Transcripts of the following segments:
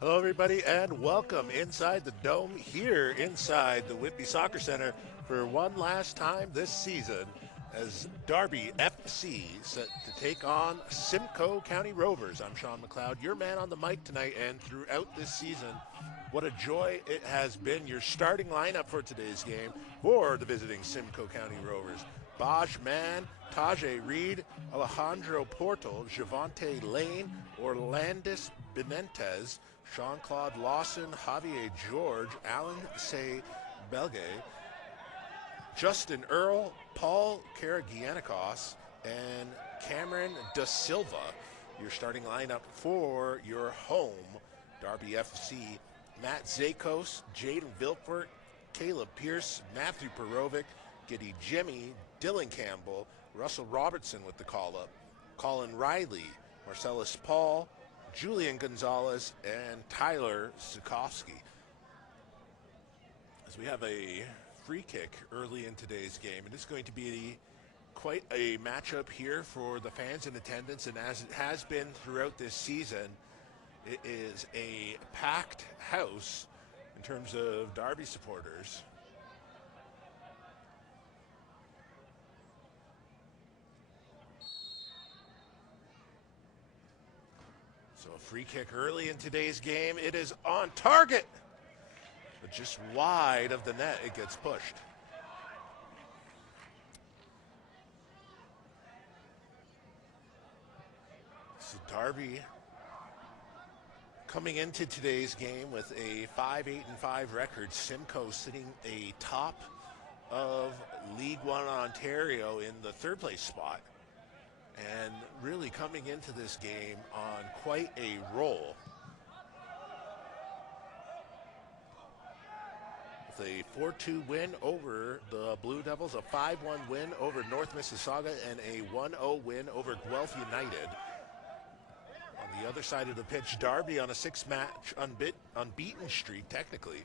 Hello, everybody, and welcome inside the Dome here inside the Whitby Soccer Center for one last time this season as Darby FC set to take on Simcoe County Rovers. I'm Sean McLeod, your man on the mic tonight, and throughout this season, what a joy it has been. Your starting lineup for today's game for the visiting Simcoe County Rovers. Baj Mann, Tajay Reed, Alejandro Portal, Javante Lane, Orlandis Benitez, Jean-Claude Lawson, Javier George, Alan Say Belge, Justin Earl, Paul Karagianikos, and Cameron Da Silva. Your starting lineup for your home, Darby FC. Matt Zakos, Jaden Vilfort, Caleb Pierce, Matthew Perovic, Giddy Jimmy, Dylan Campbell, Russell Robertson with the call-up, Colin Riley, Marcellus Paul, Julian Gonzalez, and Tyler Zukowski. As we have a free kick early in today's game, it is going to be quite a matchup here for the fans in attendance, and as it has been throughout this season, it is a packed house in terms of Darby supporters. So a free kick early in today's game. It is on target, but just wide of the net. It gets pushed. So Darby coming into today's game with a 5-8-5 record. Simcoe sitting atop of League One Ontario in the third place spot, and really coming into this game on quite a roll. With a 4-2 win over the Blue Devils, a 5-1 win over North Mississauga, and a 1-0 win over Guelph United. On the other side of the pitch, Darby on a 6-match unbeaten streak, technically.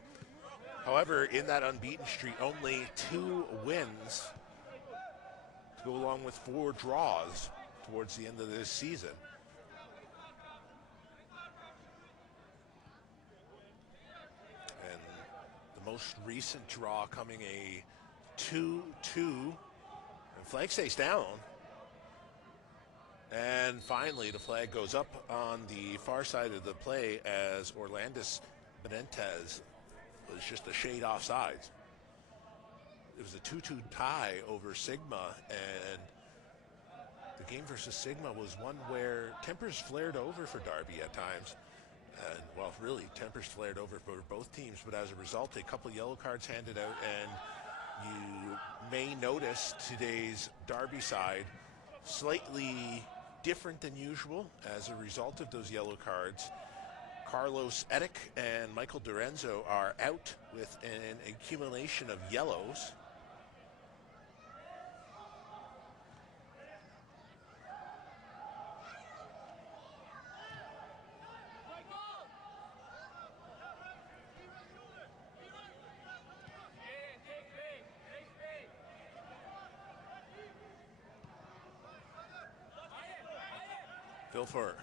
However, in that unbeaten streak, only 2 wins to go along with 4 draws towards the end of this season. And the most recent draw coming a 2-2, and flag stays down. And finally, the flag goes up on the far side of the play as Orlandis Benitez was just a shade offsides. It was a 2-2 tie over Sigma, and the game versus Sigma was one where tempers flared over for Darby at times. And, well, really, tempers flared over for both teams, but as a result, a couple yellow cards handed out, and you may notice today's Darby side slightly different than usual as a result of those yellow cards. Carlos Edick and Michael Dorenzo are out with an accumulation of yellows. Vilfort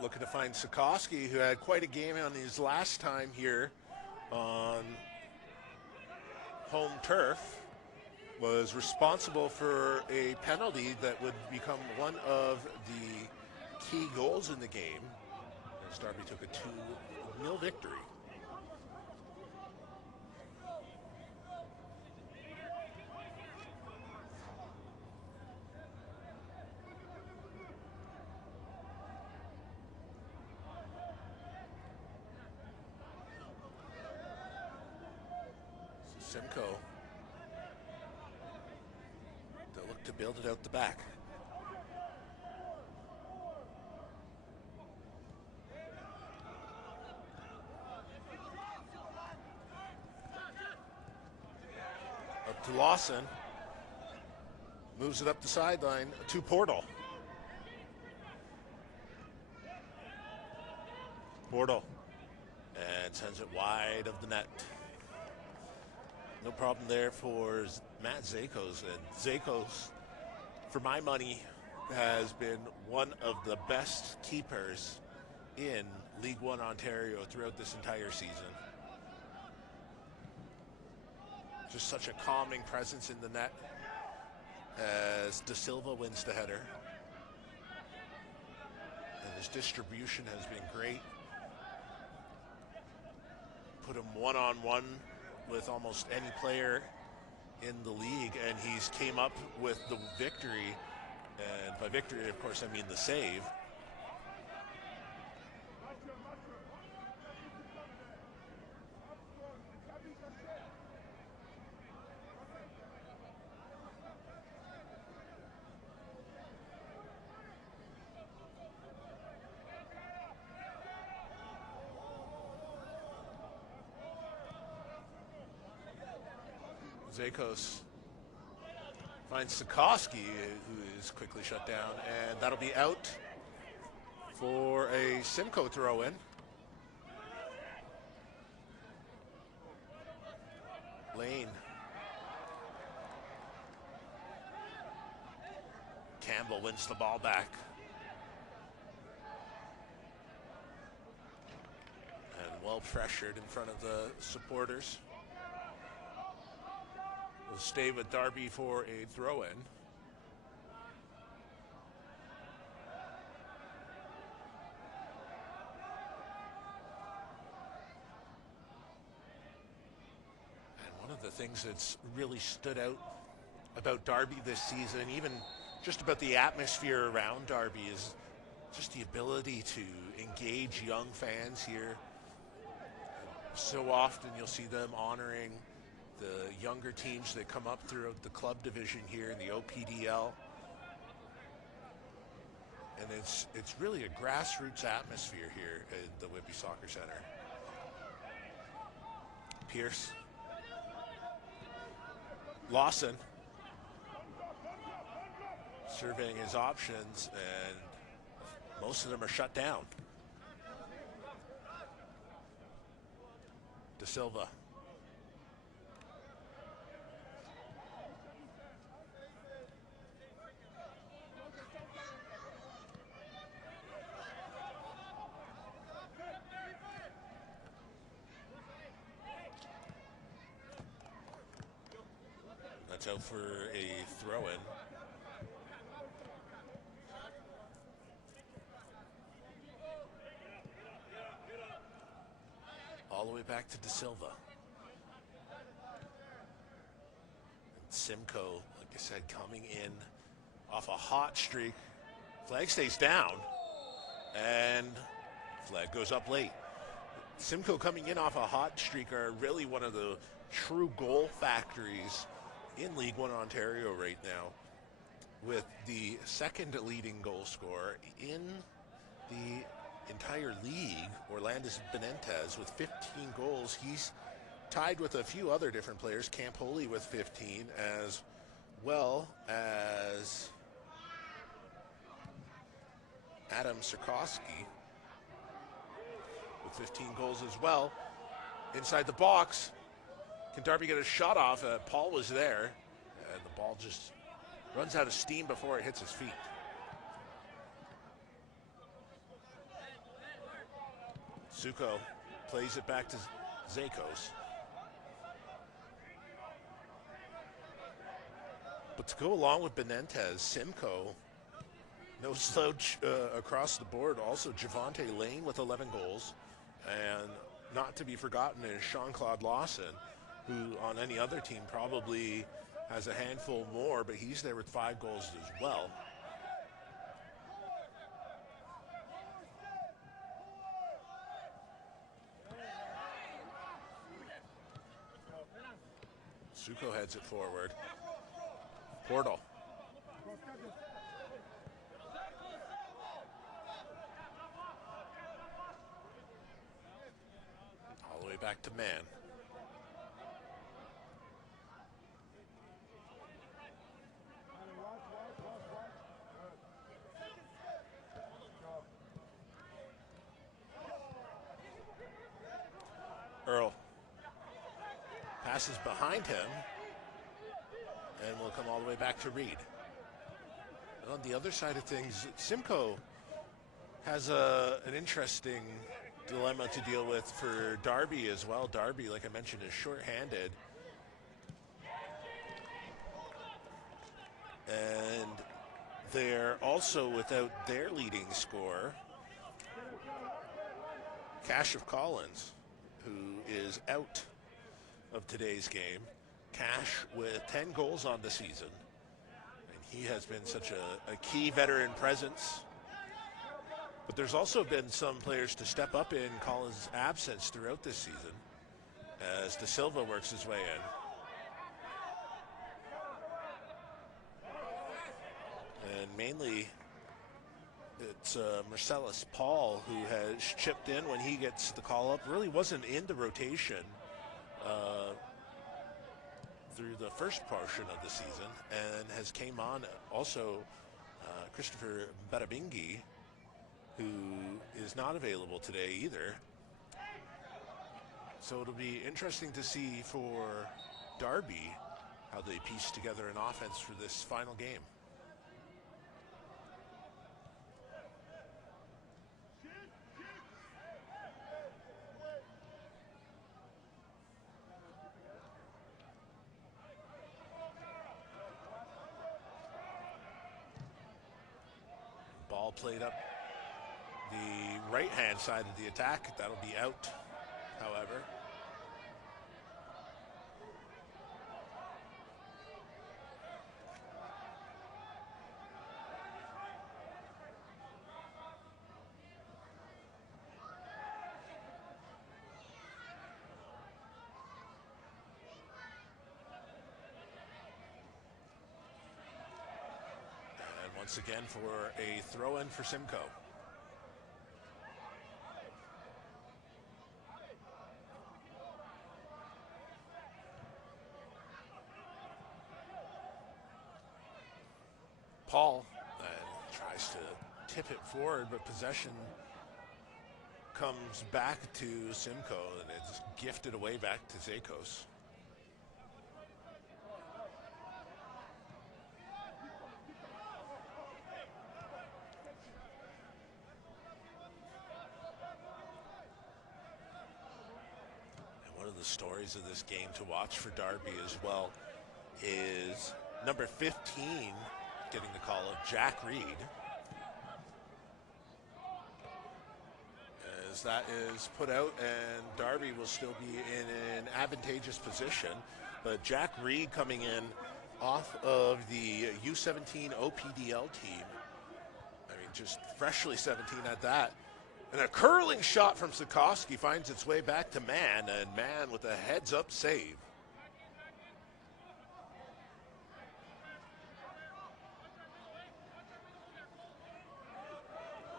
looking to find Sikoski, who had quite a game on his last time here on home turf, was responsible for a penalty that would become one of the key goals in the game, as Darby took a 2-0 victory. Simcoe, they'll look to build it out the back. Up to Lawson, moves it up the sideline to Portal. Portal, and sends it wide of the net. No problem there for Matt Zakos. And Zakos, for my money, has been one of the best keepers in League One Ontario throughout this entire season. Just such a calming presence in the net as De Silva wins the header. And his distribution has been great. Put him one-on-one with almost any player in the league, and he's came up with the victory. And by victory, of course, I mean the save. Zakos finds Sikorsky, who is quickly shut down, and that'll be out for a Simcoe throw-in. Lane. Campbell wins the ball back. And well pressured in front of the supporters. Will stay with Darby for a throw-in. And one of the things that's really stood out about Darby this season, even just about the atmosphere around Darby, is just the ability to engage young fans here. So often you'll see them honoring the younger teams that come up throughout the club division here in the OPDL. And it's really a grassroots atmosphere here in the Whitby Soccer Center. Pierce. Lawson. Surveying his options, and most of them are shut down. De Silva. That's out for a throw-in. All the way back to De Silva. And Simcoe, like I said, coming in off a hot streak. Flag stays down, and flag goes up late. Simcoe coming in off a hot streak are really one of the true goal factories in League One Ontario right now, with the second leading goal scorer in the entire league, Orlandis Benitez, with 15 goals. He's tied with a few other different players, Campoli with 15, as well as Adam Sikorsky with 15 goals as well. Inside the box, can Darby get a shot off? Paul was there, and the ball just runs out of steam before it hits his feet. Simcoe plays it back to Zakos. But to go along with Benitez, Simcoe, no slouch across the board. Also, Javante Lane with 11 goals. And not to be forgotten is Jean-Claude Lawson, who on any other team probably has a handful more, but he's there with 5 goals as well. Simcoe heads it forward. Portal. All the way back to man. Earl passes behind him and will come all the way back to Reed. On the other side of things, Simcoe has an interesting dilemma to deal with for Darby as well. Darby, like I mentioned, is shorthanded. And they're also without their leading scorer, Cash of Collins, who is out of today's game. Cash with 10 goals on the season. And he has been such a key veteran presence. But there's also been some players to step up in Collins' absence throughout this season as De Silva works his way in. And mainly it's Marcellus Paul who has chipped in when he gets the call up. Really wasn't in the rotation through the first portion of the season and has came on. Also Christopher Barabingi, who is not available today either. So it'll be interesting to see for Darby how they piece together an offense for this final game. Ball played up the right-hand side of the attack. That'll be out, however. And once again for a throw-in for Simcoe. Paul tries to tip it forward, but possession comes back to Simcoe, and it's gifted away back to Zakos. And one of the stories of this game to watch for Darby as well is number 15 getting the call of Jack Reed. As that is put out, and Darby will still be in an advantageous position. But Jack Reed coming in off of the U17 OPDL team. I mean, just freshly 17 at that. And a curling shot from Sikorsky finds its way back to Mann, and Mann with a heads-up save.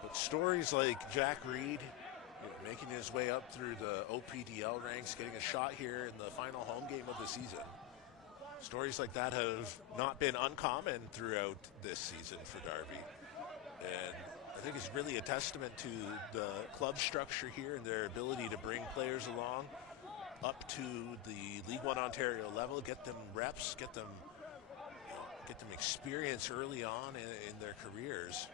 But stories like Jack Reed, making his way up through the OPDL ranks, getting a shot here in the final home game of the season. Stories like that have not been uncommon throughout this season for Darby. And I think it's really a testament to the club structure here and their ability to bring players along up to the League One Ontario level, get them reps, get them experience early on in their careers.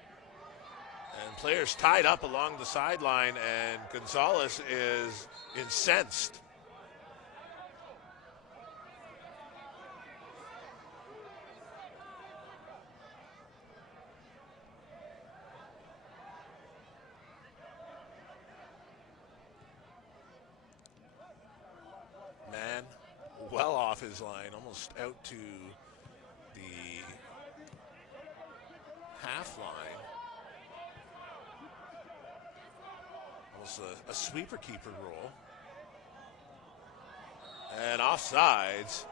And players tied up along the sideline, and Gonzalez is incensed. Man, well off his line, almost out to the half line. A sweeper keeper rule. And offsides.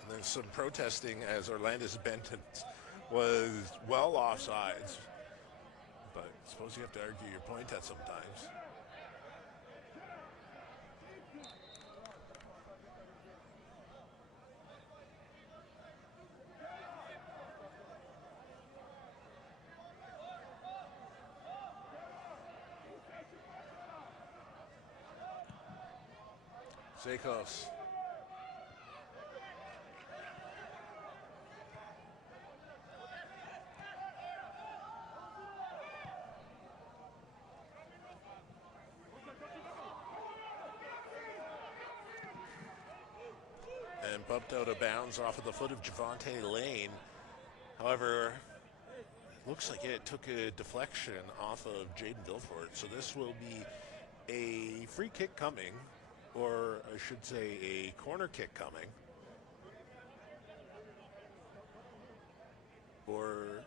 And there's some protesting as Orlandis Benton was well offsides. But I suppose you have to argue your point at sometimes. Zakos. bumped out of bounds off of the foot of Javante Lane. However, looks like it took a deflection off of Jaden Vilfort. So this will be a free kick coming, or I should say a corner kick coming. Or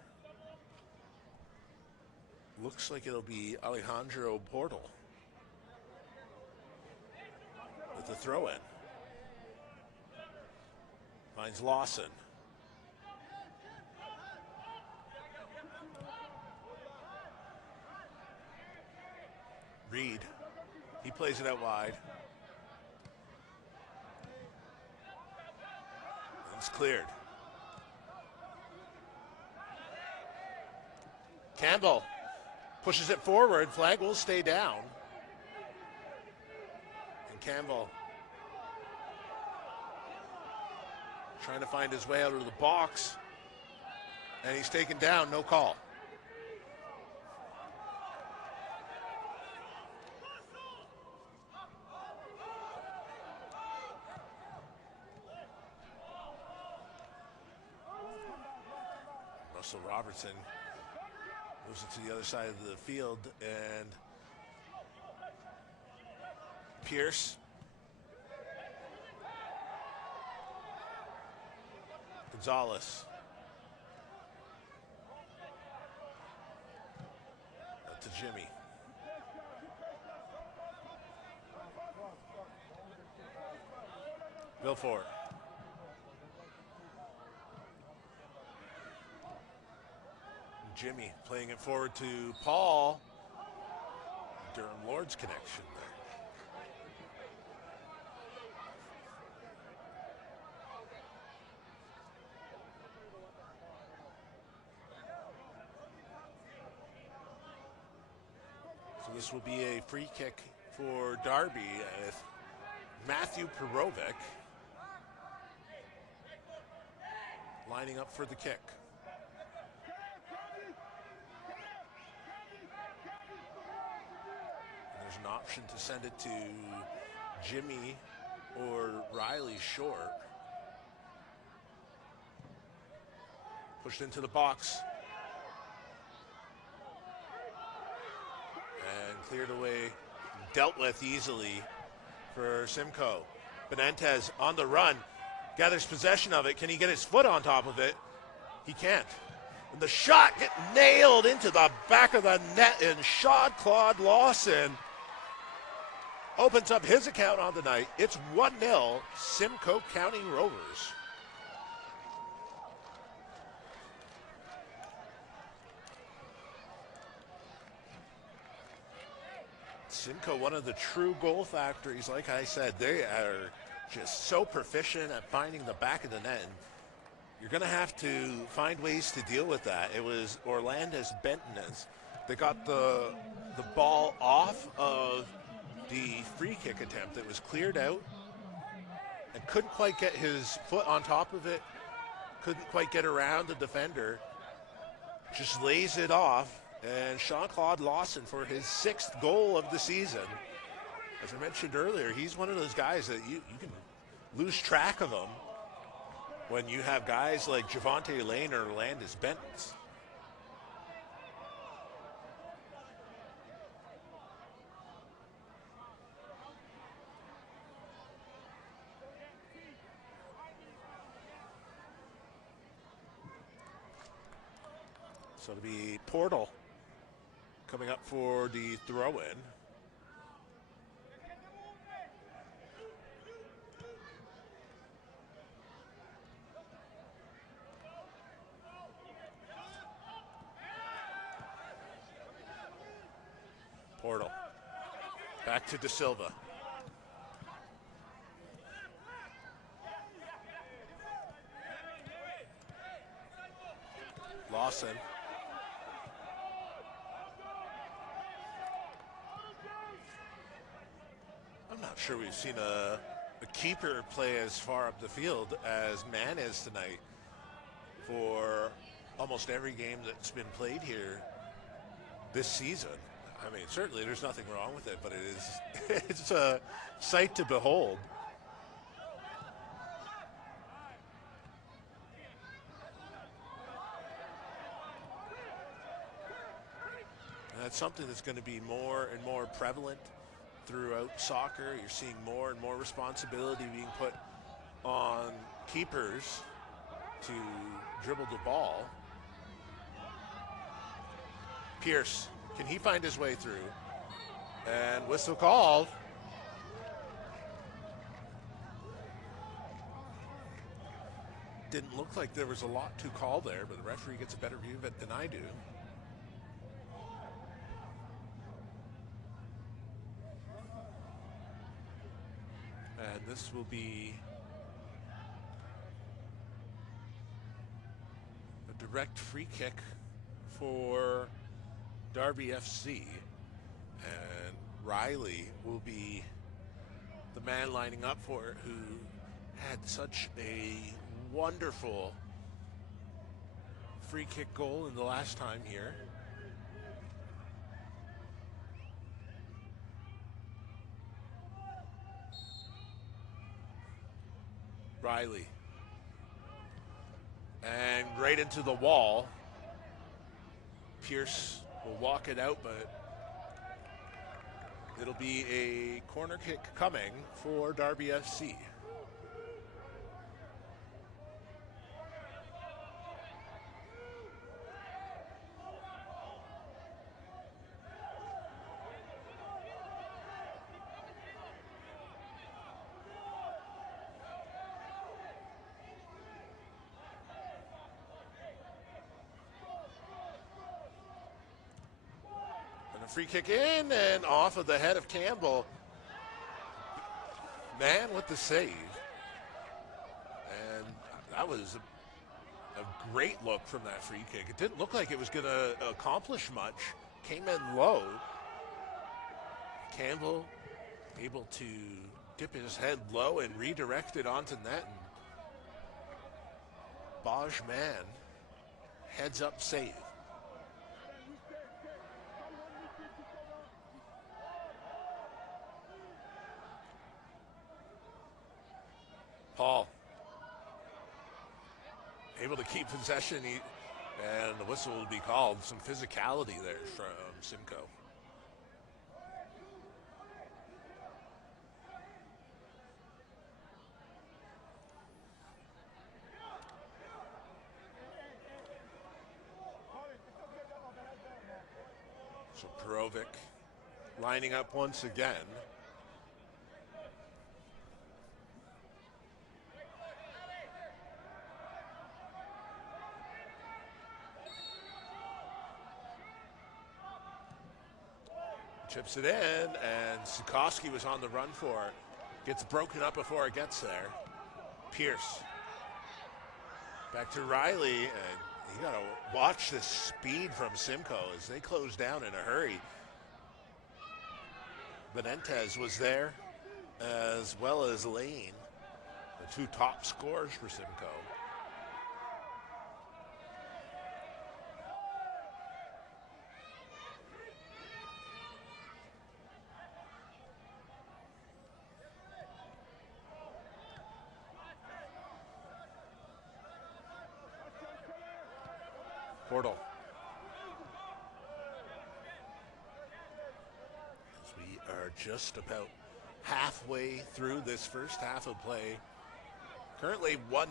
looks like it'll be Alejandro Portal with the throw-in. Finds Lawson. Reed, he plays it out wide. It's cleared. Campbell pushes it forward. Flag will stay down. And Campbell trying to find his way out of the box. And he's taken down, no call. Russell Robertson moves it to the other side of the field, and Pierce. Gonzalez. Up to Jimmy. Vilfort. Jimmy playing it forward to Paul. Durham Lord's connection there. So this will be a free kick for Darby with Matthew Perovic lining up for the kick. There's an option to send it to Jimmy or Riley Short. Pushed into the box. And cleared away, dealt with easily for Simcoe. Benitez on the run, gathers possession of it. Can he get his foot on top of it? He can't. And the shot get nailed into the back of the net, and Claude Lawson opens up his account on the night. It's 1-0 Simcoe County Rovers. Simcoe, one of the true goal factories. Like I said, they are just so proficient at finding the back of the net. And you're going to have to find ways to deal with that. It was Orlandez Bentonez that got the ball off of the free kick attempt that was cleared out and couldn't quite get his foot on top of it, couldn't quite get around the defender, just lays it off. And Jean-Claude Lawson for his 6th goal of the season. As I mentioned earlier, he's one of those guys that you can lose track of him when you have guys like Javante Lane or Landis Bentons. So it'll be Portal coming up for the throw-in. Portal. Back to De Silva. Lawson. I'm not sure we've seen a keeper play as far up the field as Mann is tonight for almost every game that's been played here this season. I mean, certainly there's nothing wrong with it, but it's a sight to behold. that's something that's going to be more and more prevalent throughout soccer. You're seeing more and more responsibility being put on keepers to dribble the ball. Pierce, can he find his way through? And whistle called. Didn't look like there was a lot to call there, but the referee gets a better view of it than I do. And this will be a direct free kick for Darby FC. And Riley will be the man lining up for it, who had such a wonderful free kick goal in the last time here. Riley. And right into the wall. Pierce will walk it out, but it'll be a corner kick coming for Darby FC. Free kick in and off of the head of Campbell. Man with the save. And that was a great look from that free kick. It didn't look like it was going to accomplish much. Came in low. Campbell able to dip his head low and redirect it onto net. And Bajman heads up save. Paul able to keep possession, and the whistle will be called. Some physicality there from Simcoe. So Perovic lining up once again. Chips it in, and Sikoski was on the run for it. Gets broken up before it gets there. Pierce. Back to Riley, and you got to watch the speed from Simcoe as they close down in a hurry. Benitez was there, as well as Lane, the two top scorers for Simcoe. Portal. As we are just about halfway through this first half of play. Currently 1-0,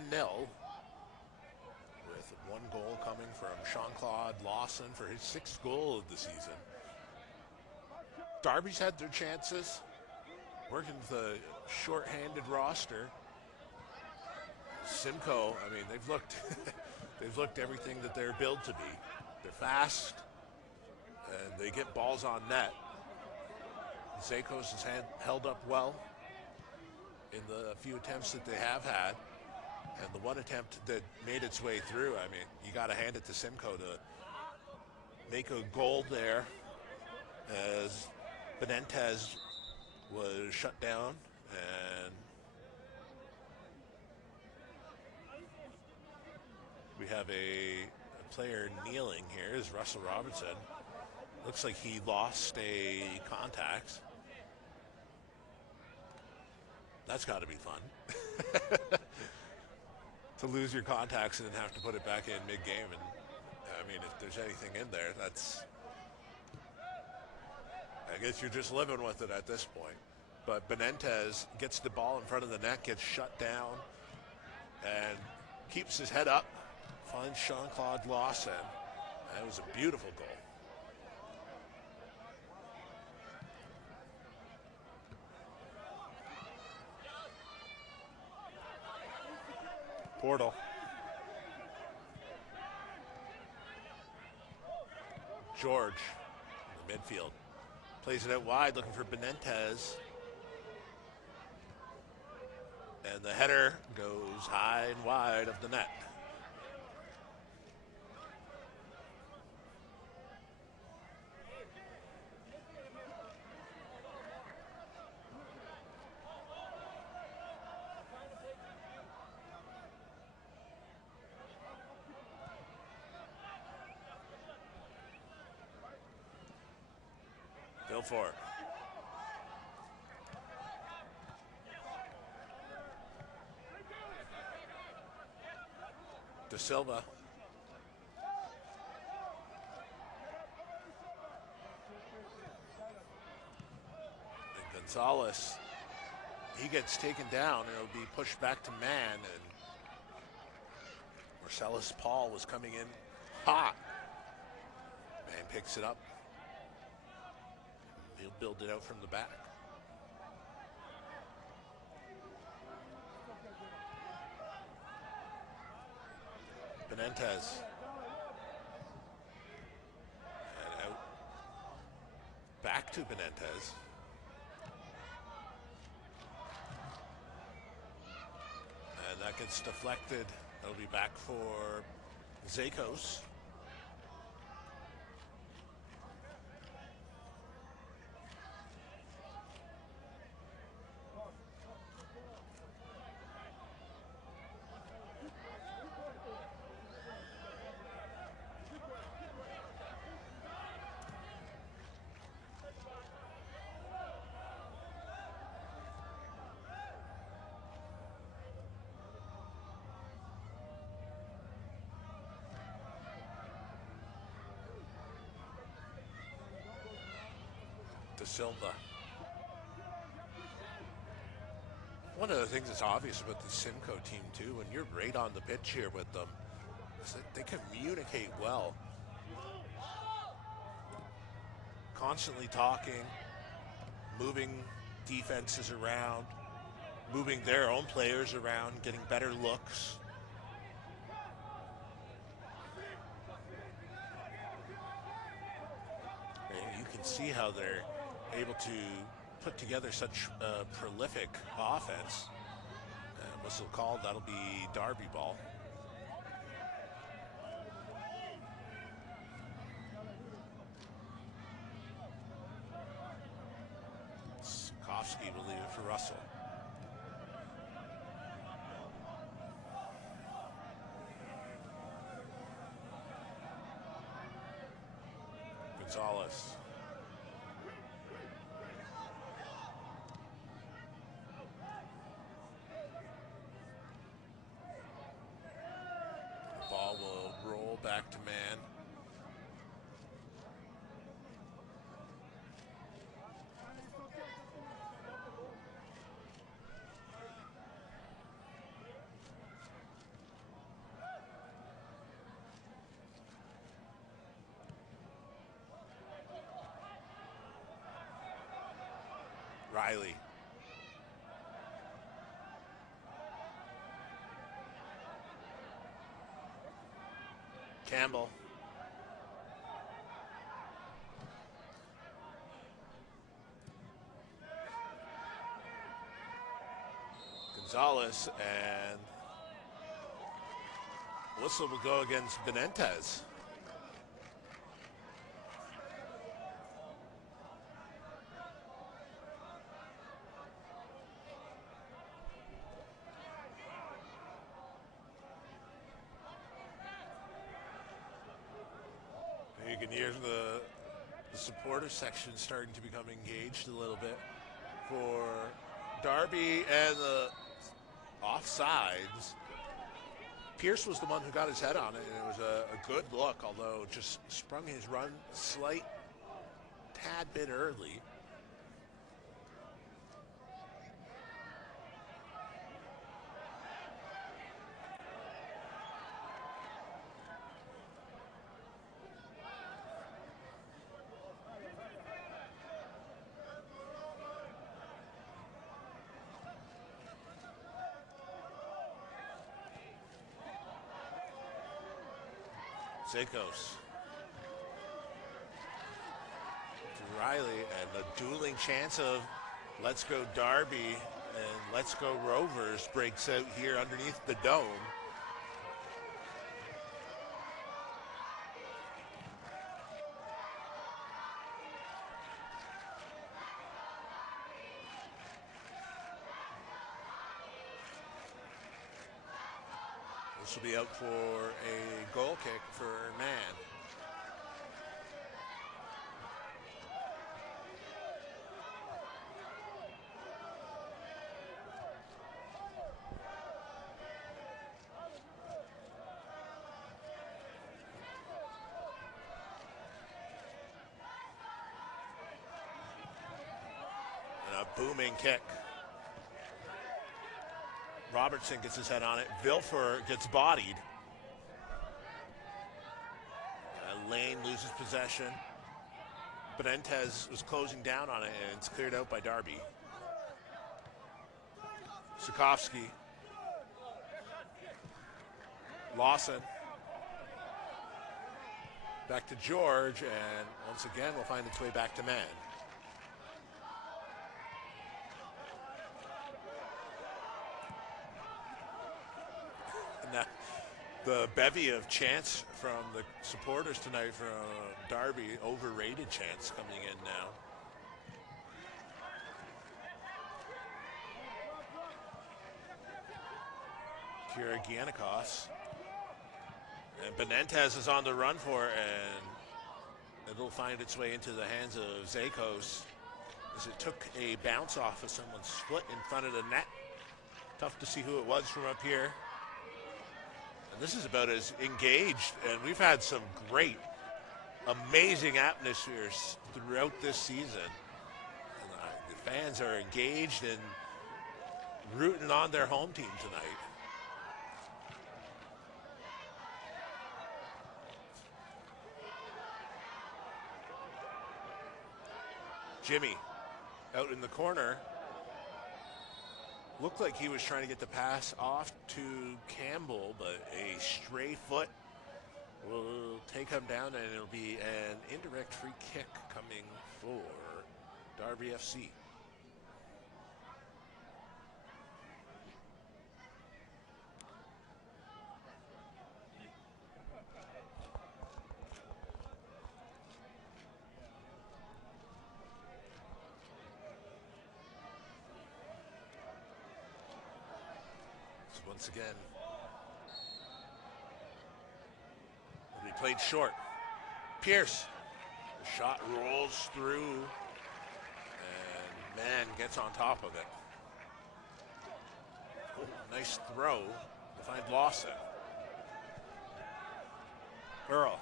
with one goal coming from Jean-Claude Lawson for his 6th goal of the season. Darby's had their chances, working with a short-handed roster. Simcoe, I mean, they've looked they've looked everything that they're built to be. They're fast, and they get balls on net. Zakos has held up well in the few attempts that they have had, and the one attempt that made its way through, I mean, you got to hand it to Simcoe to make a goal there, as Benitez was shut down, and we have a player kneeling here is Russell Robertson. Looks like he lost a contact. That's got to be fun. To lose your contacts and then have to put it back in mid-game. And I mean, if there's anything in there, that's I guess you're just living with it at this point. But Benitez gets the ball in front of the net, gets shut down, and keeps his head up, finds Jean-Claude Lawson. That was a beautiful goal. Portal. George in the midfield. Plays it out wide, looking for Benitez. And the header goes high and wide of the net. Go for it. De Silva. And Gonzalez. He gets taken down and it'll be pushed back to man, and Marcellus Paul was coming in hot. Man picks it up. He'll build it out from the back. Benitez. And out. Back to Benitez. And that gets deflected. That'll be back for Zakos. De Silva. One of the things that's obvious about the Simcoe team too, when you're right on the pitch here with them, is that they communicate well. Constantly talking, moving defenses around, moving their own players around, getting better looks. And you can see how they're able to put together such a prolific offense. Whistle called, that'll be Darby ball. Sikowski will leave it for Russell. Gonzalez. Ball will roll back to man. Riley. Campbell. Gonzalez, and whistle will go against Benitez. You can hear the supporter section starting to become engaged a little bit for Darby and the offsides. Pierce was the one who got his head on it, and it was a good look, although just sprung his run slight tad bit early. Simcoe. Riley, and the dueling chance of Let's Go Darby and Let's Go Rovers breaks out here underneath the dome. This will be out for a goal kick for Man. And a booming kick. Robertson gets his head on it. Vilfor gets bodied. Lane loses possession. Benitez was closing down on it, and it's cleared out by Darby. Sikorsky. Lawson. Back to George, and once again will find its way back to Man. And the bevy of chants from the supporters tonight from Darby, overrated chants coming in now. Kira Giannikos. And Benitez is on the run for it, and it'll find its way into the hands of Zakos as it took a bounce off of someone's foot in front of the net. Tough to see who it was from up here. And this is about as engaged, and we've had some great, amazing atmospheres throughout this season. And, the fans are engaged and rooting on their home team tonight. Jimmy out in the corner. Looked like he was trying to get the pass off to Campbell, but a stray foot will take him down, and it'll be an indirect free kick coming for Darby FC. Once again, we played short. Pierce, the shot rolls through, and Man gets on top of it. Oh, nice throw to find Lawson. Earl.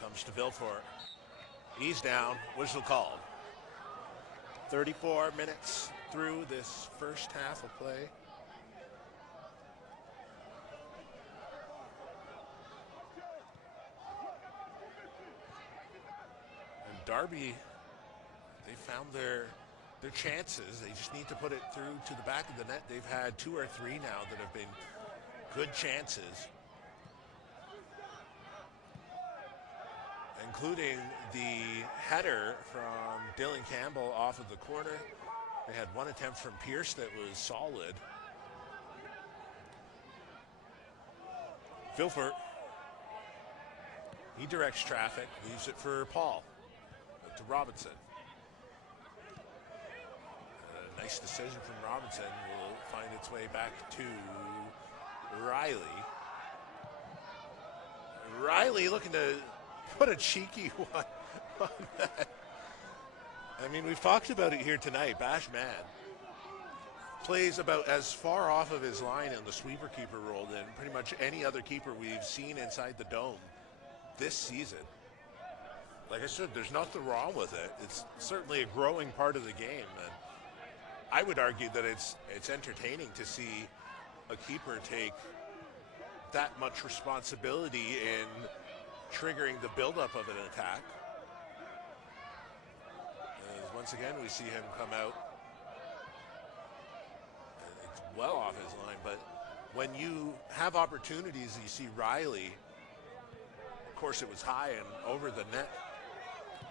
Comes to Vilfor. He's down. Whistle called. 34 minutes through this first half of play. And Darby, they found their chances. They just need to put it through to the back of the net. They've had 2 or 3 now that have been good chances, including the header from Dylan Campbell off of the corner. They had 1 attempt from Pierce that was solid. Vilfort, he directs traffic, leaves it for Paul, to Robinson. A nice decision from Robinson will find its way back to Riley. Riley looking to put a cheeky one on that. I mean, we've talked about it here tonight. Bash Man plays about as far off of his line in the sweeper keeper role than pretty much any other keeper we've seen inside the dome this season. Like I said, there's nothing wrong with it. It's certainly a growing part of the game, and I would argue that it's entertaining to see a keeper take that much responsibility in triggering the buildup of an attack. As once again, we see him come out. It's well off his line, but when you have opportunities, you see Riley. Of course, it was high and over the net.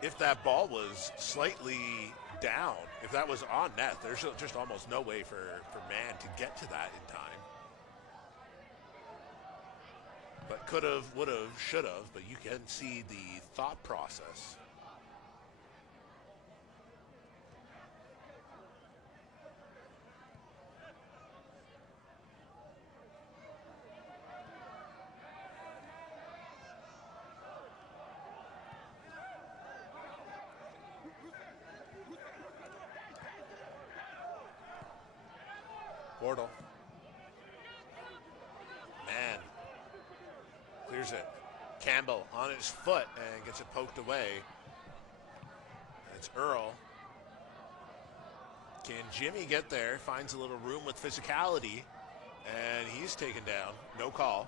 If that ball was slightly down, if that was on net, there's just almost no way for Man to get to that in time. But could have, would have, should have, but you can see the thought process. Bortle. Man. Clears it. Campbell on his foot and gets it poked away. It's Earl. Can Jimmy get there? Finds a little room with physicality. And he's taken down. No call.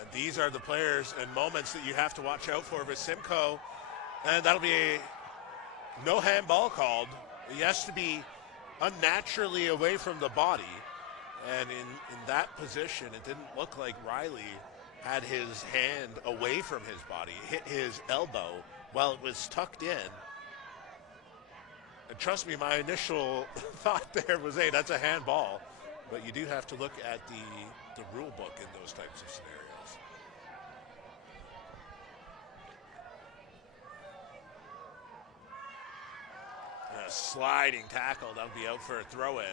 And these are the players and moments that you have to watch out for with Simcoe. And that'll be a no handball called. He has to be unnaturally away from the body. And in that position, it didn't look like Riley had his hand away from his body. It hit his elbow while it was tucked in. And trust me, my initial thought there was, hey, that's a handball. But you do have to look at the rule book in those types of scenarios. And a sliding tackle, that'll be out for a throw-in.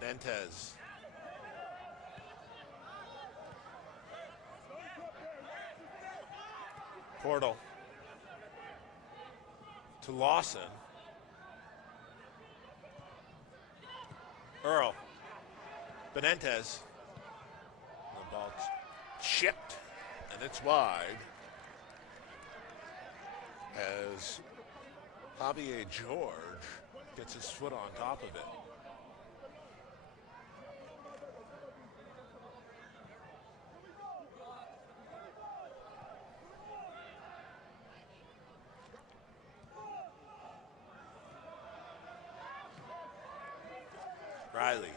Benitez. Portal. To Lawson. Earl. Benitez. The ball chipped, and it's wide. As Javier George gets his foot on top of it. Riley.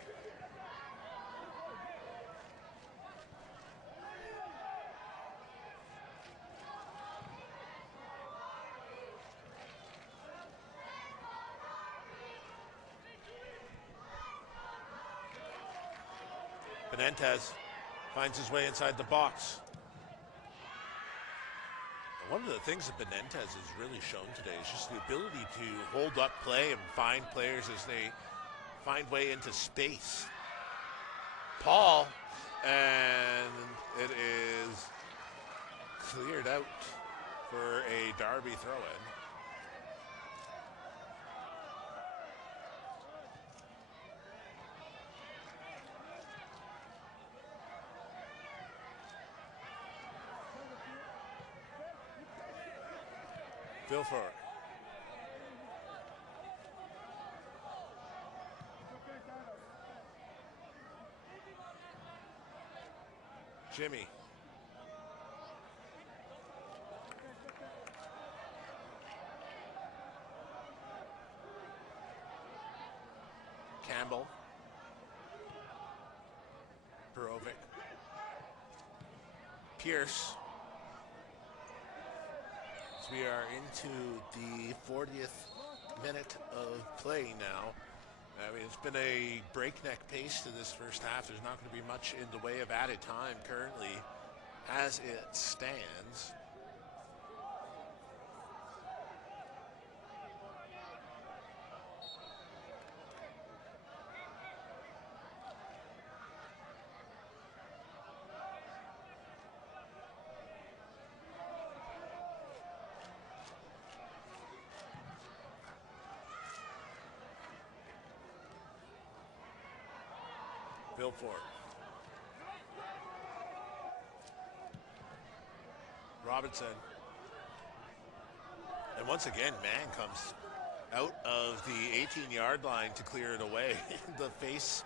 Benitez finds his way inside the box. One of the things that Benitez has really shown today is just the ability to hold up play and find players as they find way into space. Paul, and it is cleared out for a Darby throw-in. Phil for it. Jimmy. Campbell. Perovic. Pierce. As we are into the 40th minute of play now. I mean, it's been a breakneck pace to this first half. There's not going to be much in the way of added time currently as it stands. Bill Ford. Robinson. And once again, Mann comes out of the 18-yard line to clear it away in the face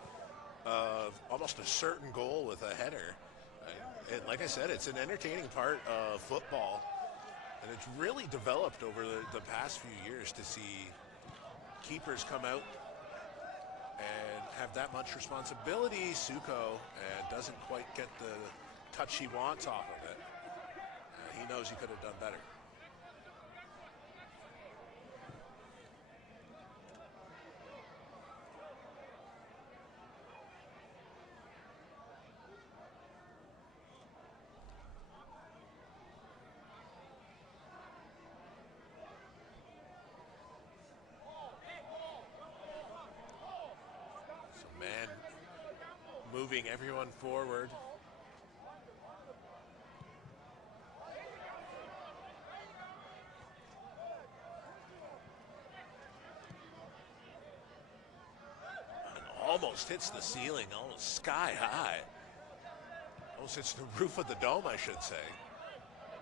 of almost a certain goal with a header. And like I said, it's an entertaining part of football. And it's really developed over the past few years to see keepers come out and have that much responsibility. Simcoe doesn't quite get the touch he wants off of it. He knows he could have done better. Moving everyone forward. And almost hits the ceiling, almost sky high. Almost hits the roof of the dome, I should say.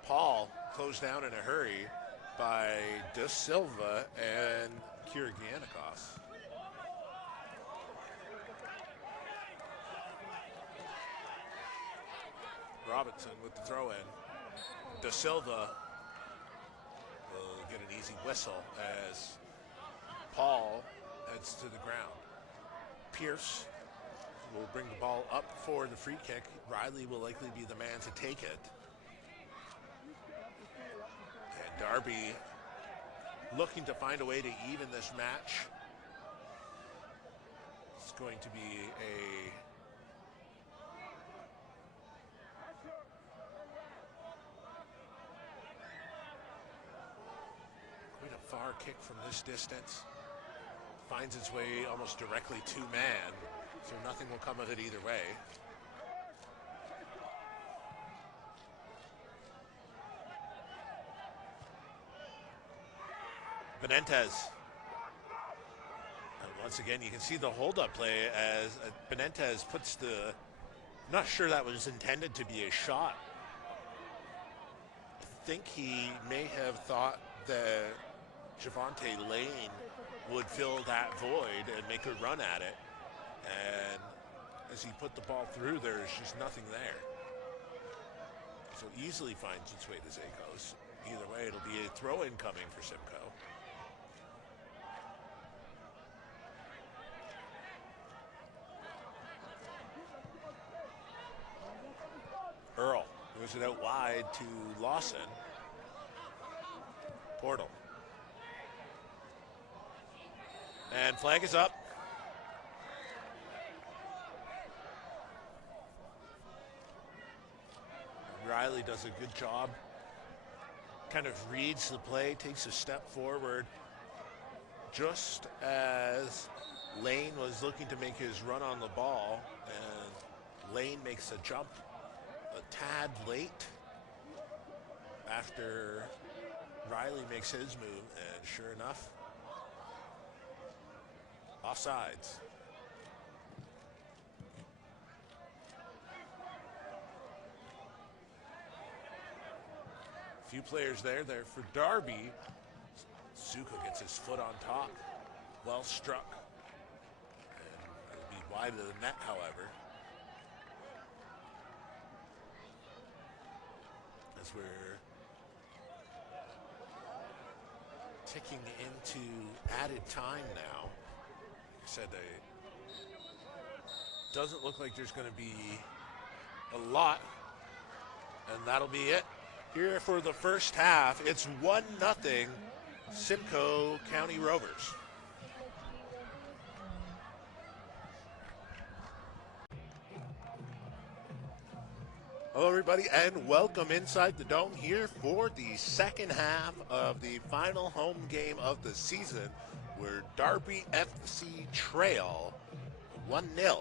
Paul closed down in a hurry by De Silva and Kyrgianikos. Robinson with the throw in. De Silva will get an easy whistle as Paul heads to the ground. Pierce will bring the ball up for the free kick. Riley will likely be the man to take it. And Darby looking to find a way to even this match. It's going to be quite a far kick from this distance. Finds its way almost directly to man, so nothing will come of it either way. Benitez. And once again, you can see the hold-up play as Benitez puts the... Not sure that was intended to be a shot. I think he may have thought that Javante Lane would fill that void and make a run at it. And as he put the ball through, there's just nothing there. So easily finds its way to Zakos. Either way, it'll be a throw-in coming for Simcoe. Earl moves it out wide to Lawson. Portal. And flag is up. Riley does a good job. Kind of reads the play, takes a step forward. Just as Lane was looking to make his run on the ball, and Lane makes a jump a tad late after Riley makes his move, and sure enough, offsides. Few players there for Darby. Simcoe gets his foot on top. Well struck. And it'll be wide of the net, however. As we're ticking into added time now. I said Doesn't look like there's going to be a lot, and that'll be it. Here for the first half, it's 1-0 Simcoe County Rovers. Hello, everybody, and welcome inside the Dome here for the second half of the final home game of the season, where Darby FC trail 1-0.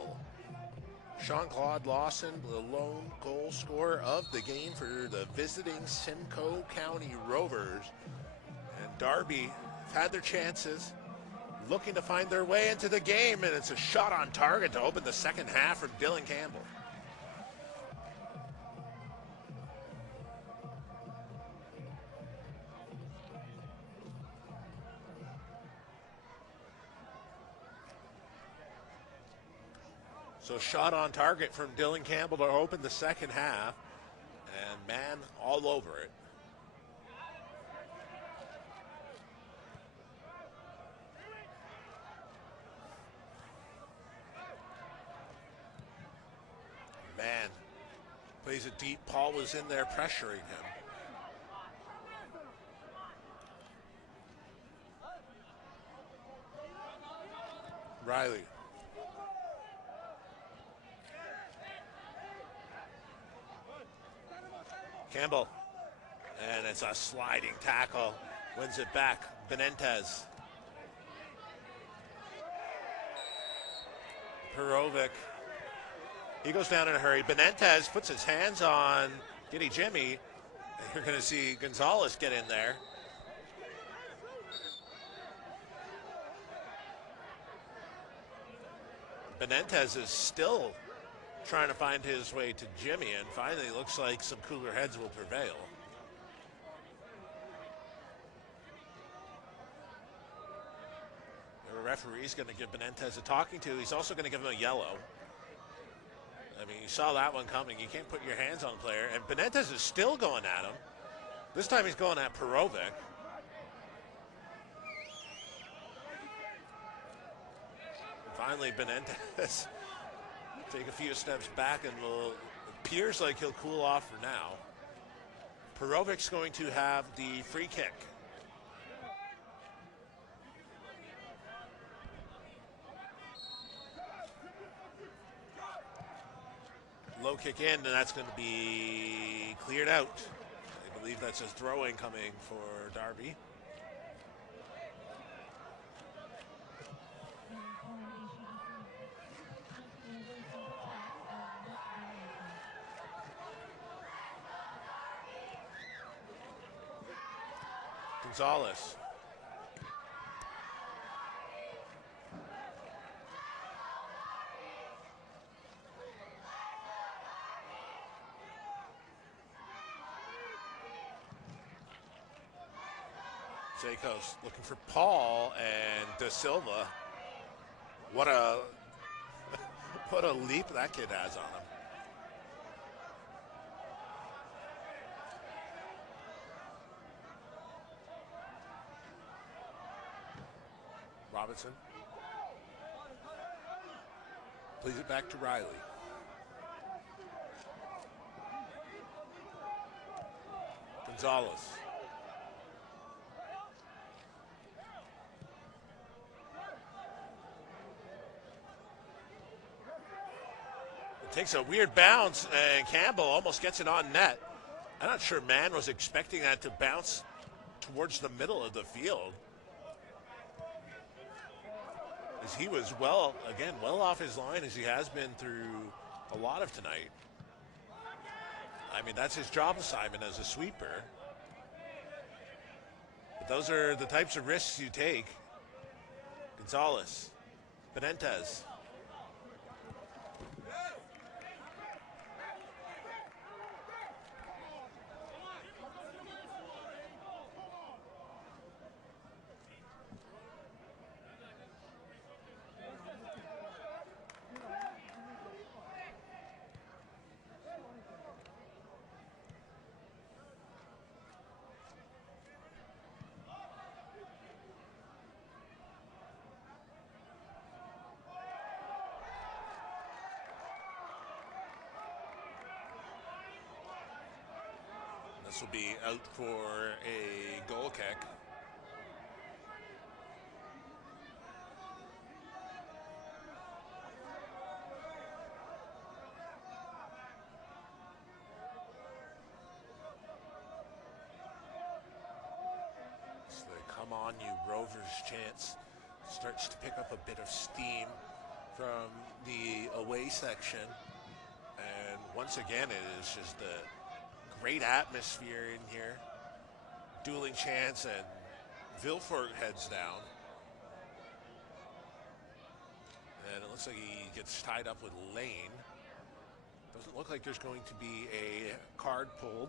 Jean-Claude Lawson, the lone goal scorer of the game for the visiting Simcoe County Rovers. And Darby had their chances, looking to find their way into the game, and it's a shot on target to open the second half from Dylan Campbell. So shot on target from Dylan Campbell to open the second half, and man all over it. Man plays it deep. Paul was in there pressuring him. Riley. Campbell, and it's a sliding tackle, wins it back, Benentez. Perovic, he goes down in a hurry. Benentez puts his hands on Giddy Jimmy, and you're gonna see Gonzalez get in there. Benentez is still trying to find his way to Jimmy, and finally looks like some cooler heads will prevail. The referee's going to give Benentez a talking to. He's also going to give him a yellow. I mean, you saw that one coming. You can't put your hands on a player, and Benentez is still going at him. This time he's going at Perovic. And finally, Benentez take a few steps back, and appears like he'll cool off for now. Perovic's going to have the free kick. Low kick in, and that's going to be cleared out. I believe that's a throw-in coming for Darby. Gonzalez. Jacobs looking for Paul and Da Silva. What a what a leap that kid has on him. Robinson plays it back to Riley. Gonzalez. It takes a weird bounce, and Campbell almost gets it on net. I'm not sure Mann was expecting that to bounce towards the middle of the field, as he was well off his line, as he has been through a lot of tonight. I mean, that's his job assignment as a sweeper. But those are the types of risks you take. Gonzalez, Benentez. This will be out for a goal kick. So the Come On You Rovers chants starts to pick up a bit of steam from the away section. And once again, it is just a great atmosphere in here. Dueling chants, and Vilfort heads down. And it looks like he gets tied up with Lane. Doesn't look like there's going to be a card pulled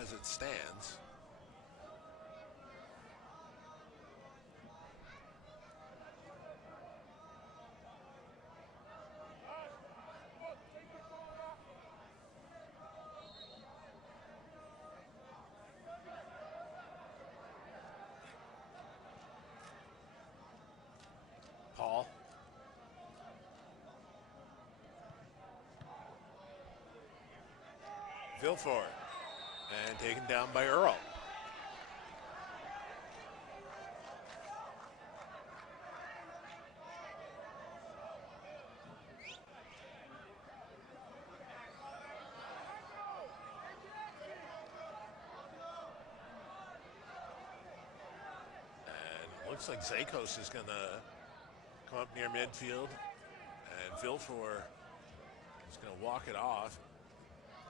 as it stands. Paul. Vilfort. And taken down by Earl. And looks like Zakos is going to come up near midfield. And Vilfort is going to walk it off.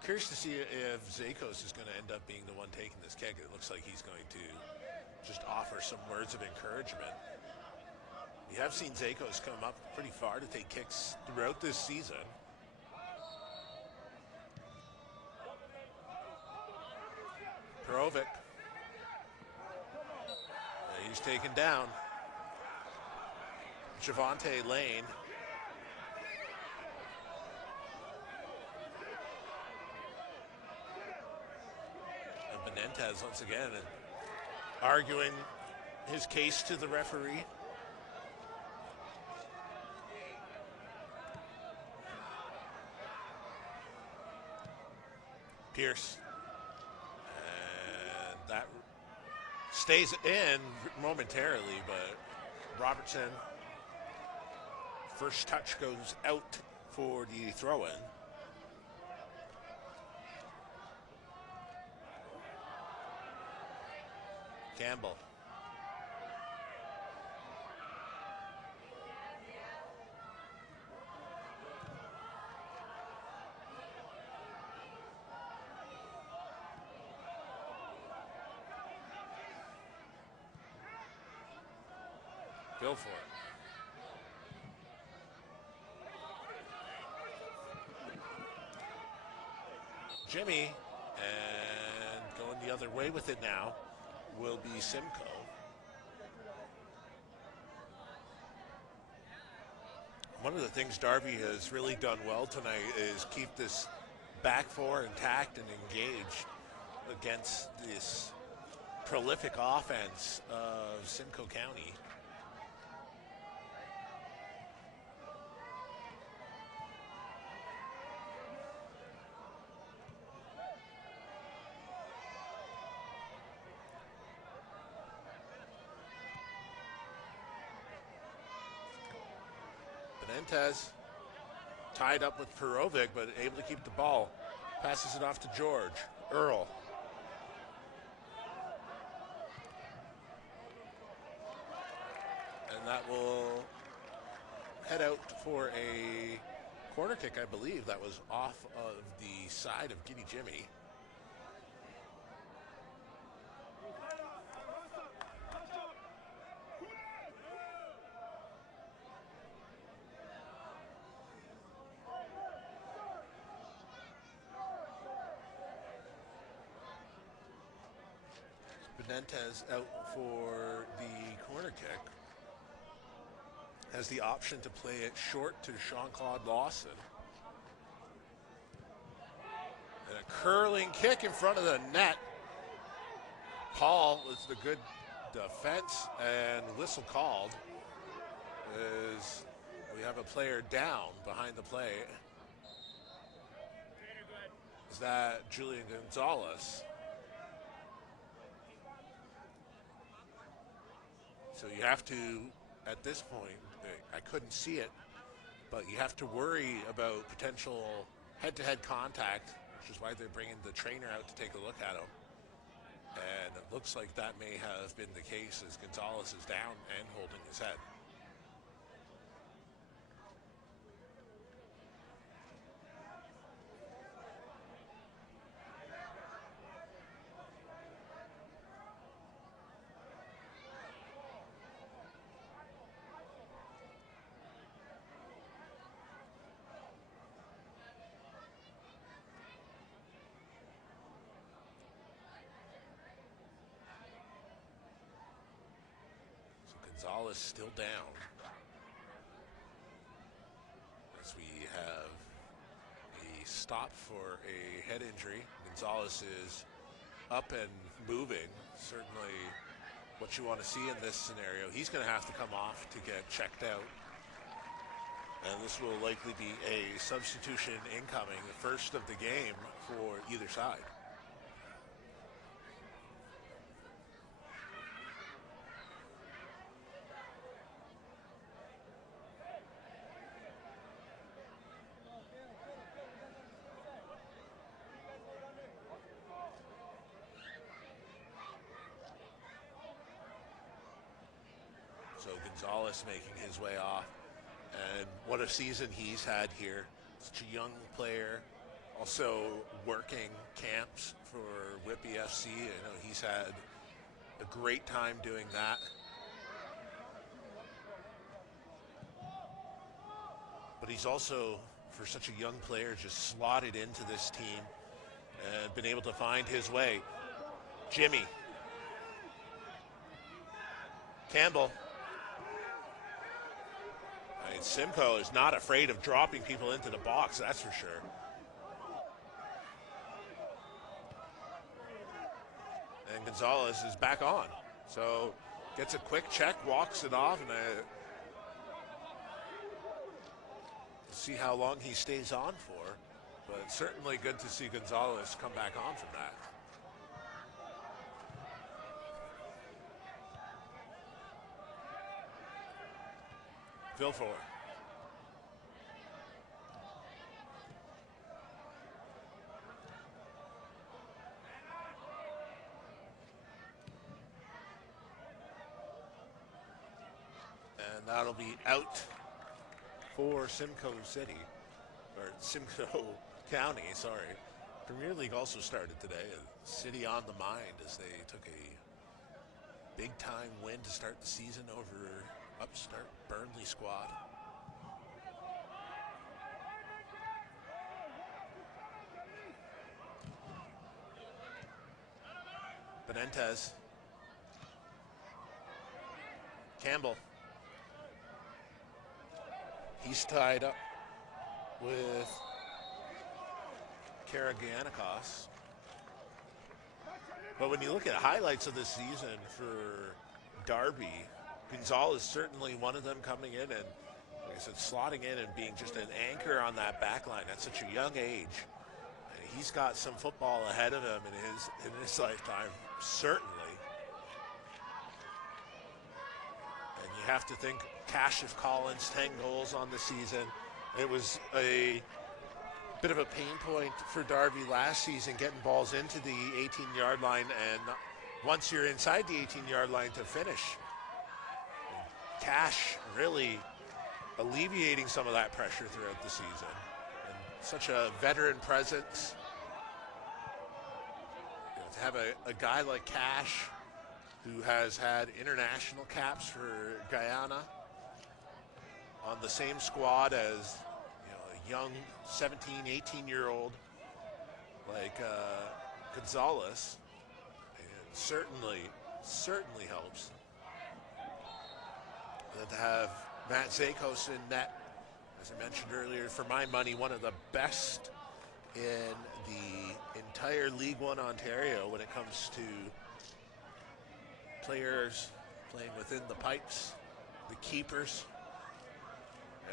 Curious to see if Zakos is going to end up being the one taking this kick. It looks like he's going to just offer some words of encouragement. We have seen Zakos come up pretty far to take kicks throughout this season. Perovic. He's taken down. Javante Lane. And Benitez once again arguing his case to the referee. Pierce. And that stays in momentarily, but Robertson, first touch goes out for the throw-in. Campbell. Go for it. Jimmy, and going the other way with it now will be Simcoe. One of the things Darby has really done well tonight is keep this back four intact and engaged against this prolific offense of Simcoe County. Benitez tied up with Perovic, but able to keep the ball. Passes it off to George. Earl. And that will head out for a corner kick, I believe. That was off of the side of Giddy Jimmy. Benitez out for the corner kick. Has the option to play it short to Jean-Claude Lawson. And a curling kick in front of the net. Paul with the good defense, and whistle called as we have a player down behind the play. Is that Julian Gonzalez? So you have to, at this point, I couldn't see it, but you have to worry about potential head-to-head contact, which is why they're bringing the trainer out to take a look at him. And it looks like that may have been the case as Gonzalez is down and holding his head. Gonzalez still down as we have a stop for a head injury. Gonzalez is up and moving, certainly what you want to see in this scenario. He's going to have to come off to get checked out. And this will likely be a substitution incoming, the first of the game for either side. So Gonzalez making his way off. And what a season he's had here. Such a young player, also working camps for Whitby FC. I know he's had a great time doing that. But he's also, for such a young player, just slotted into this team and been able to find his way. Jimmy. Campbell. I mean, Simcoe is not afraid of dropping people into the box, that's for sure. And Gonzalez is back on. So gets a quick check, walks it off, and see how long he stays on for. But certainly good to see Gonzalez come back on from that. Vilfor. And that'll be out for Simcoe City, or Simcoe County, sorry. Premier League also started today. City on the mind as they took a big-time win to start the season over upstart Burnley squad. Benitez. Campbell. He's tied up with Karagianikos. But when you look at highlights of this season for Darby, Gonzalez is certainly one of them coming in and, like I said, slotting in and being just an anchor on that back line at such a young age. And he's got some football ahead of him in his lifetime, certainly. And you have to think Cassius Collins, 10 goals on the season. It was a bit of a pain point for Darby last season, getting balls into the 18-yard line, and once you're inside the 18-yard line to finish. Cash really alleviating some of that pressure throughout the season. And such a veteran presence. You know, to have a guy like Cash, who has had international caps for Guyana, on the same squad as a young 17, 18-year-old like Gonzalez, it certainly helps. And to have Matt Zakos in net, as I mentioned earlier, for my money, one of the best in the entire League One Ontario when it comes to players playing within the pipes, the keepers.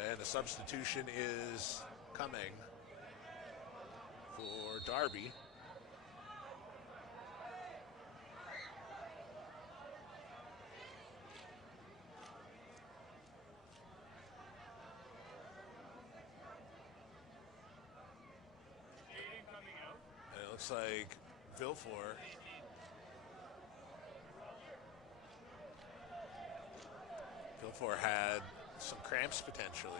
And a substitution is coming for Darby. looks like Vilfor had some cramps potentially.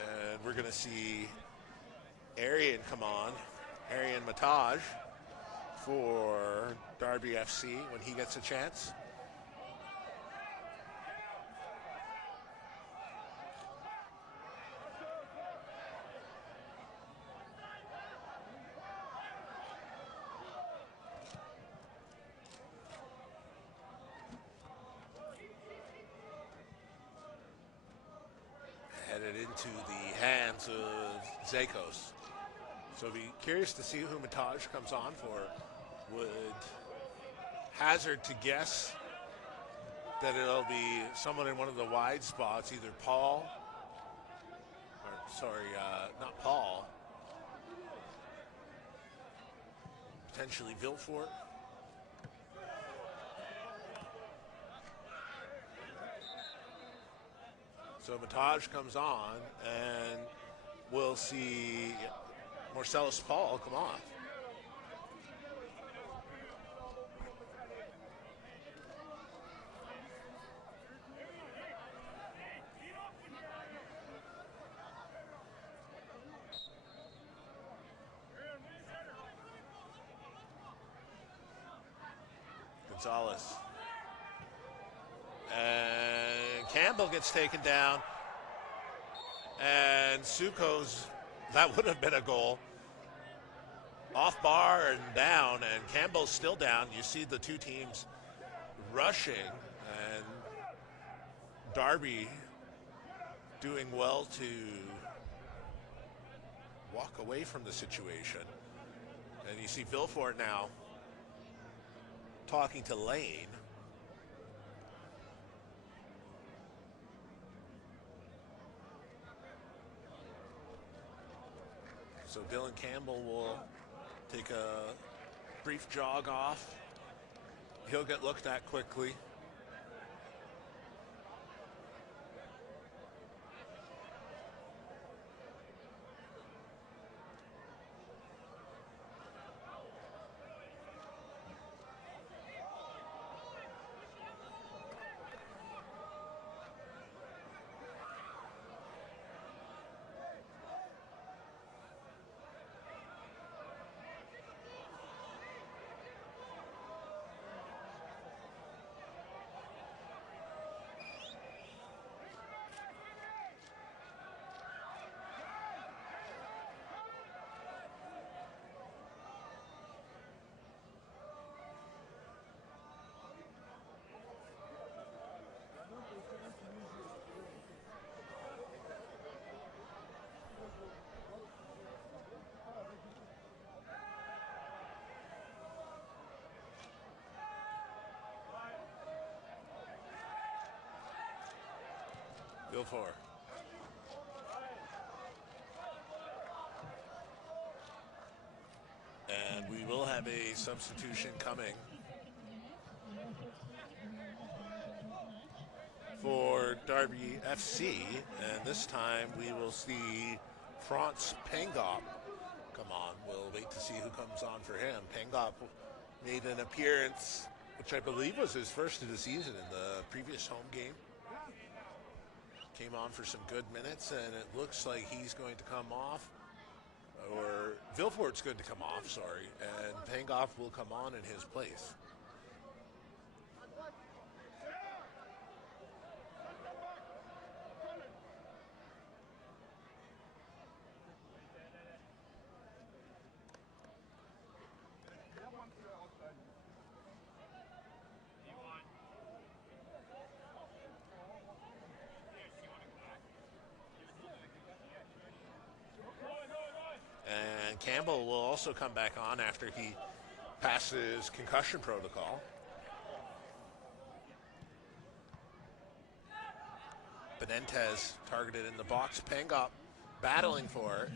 And we're going to see Arian come on, Arian Mataj for Darby FC when he gets a chance. Headed into the hands of Zakos. So be curious to see who Mataj comes on for. Would hazard to guess that it'll be someone in one of the wide spots, either Paul, or sorry, not Paul, potentially Vilfort. So Mataj comes on, and we'll see Marcellus Paul come off. Gonzalez. And Campbell gets taken down. And Simcoe's, that would have been a goal. Off bar and down, and Campbell's still down. You see the two teams rushing, and Darby doing well to walk away from the situation. And you see Vilfort now talking to Lane. So Dylan Campbell will take a brief jog off. He'll get looked at quickly. Vilfort. And we will have a substitution coming for Darby FC, and this time we will see Franz Pengop come on. We'll wait to see who comes on for him. Pengop made an appearance, which I believe was his first of the season in the previous home game. Came on for some good minutes, and it looks like he's going to come off, or Vilfort's going to come off, sorry, and Pengop will come on in his place. And Campbell will also come back on after he passes concussion protocol. Benitez targeted in the box. Pengop battling for it.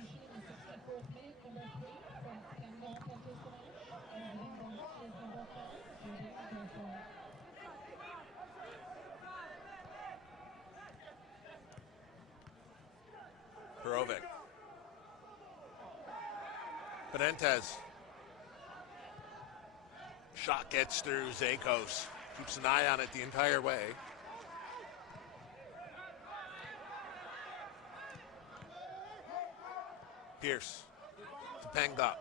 Benitez. Shot gets through Zakos. Keeps an eye on it the entire way. Pierce to Pengop.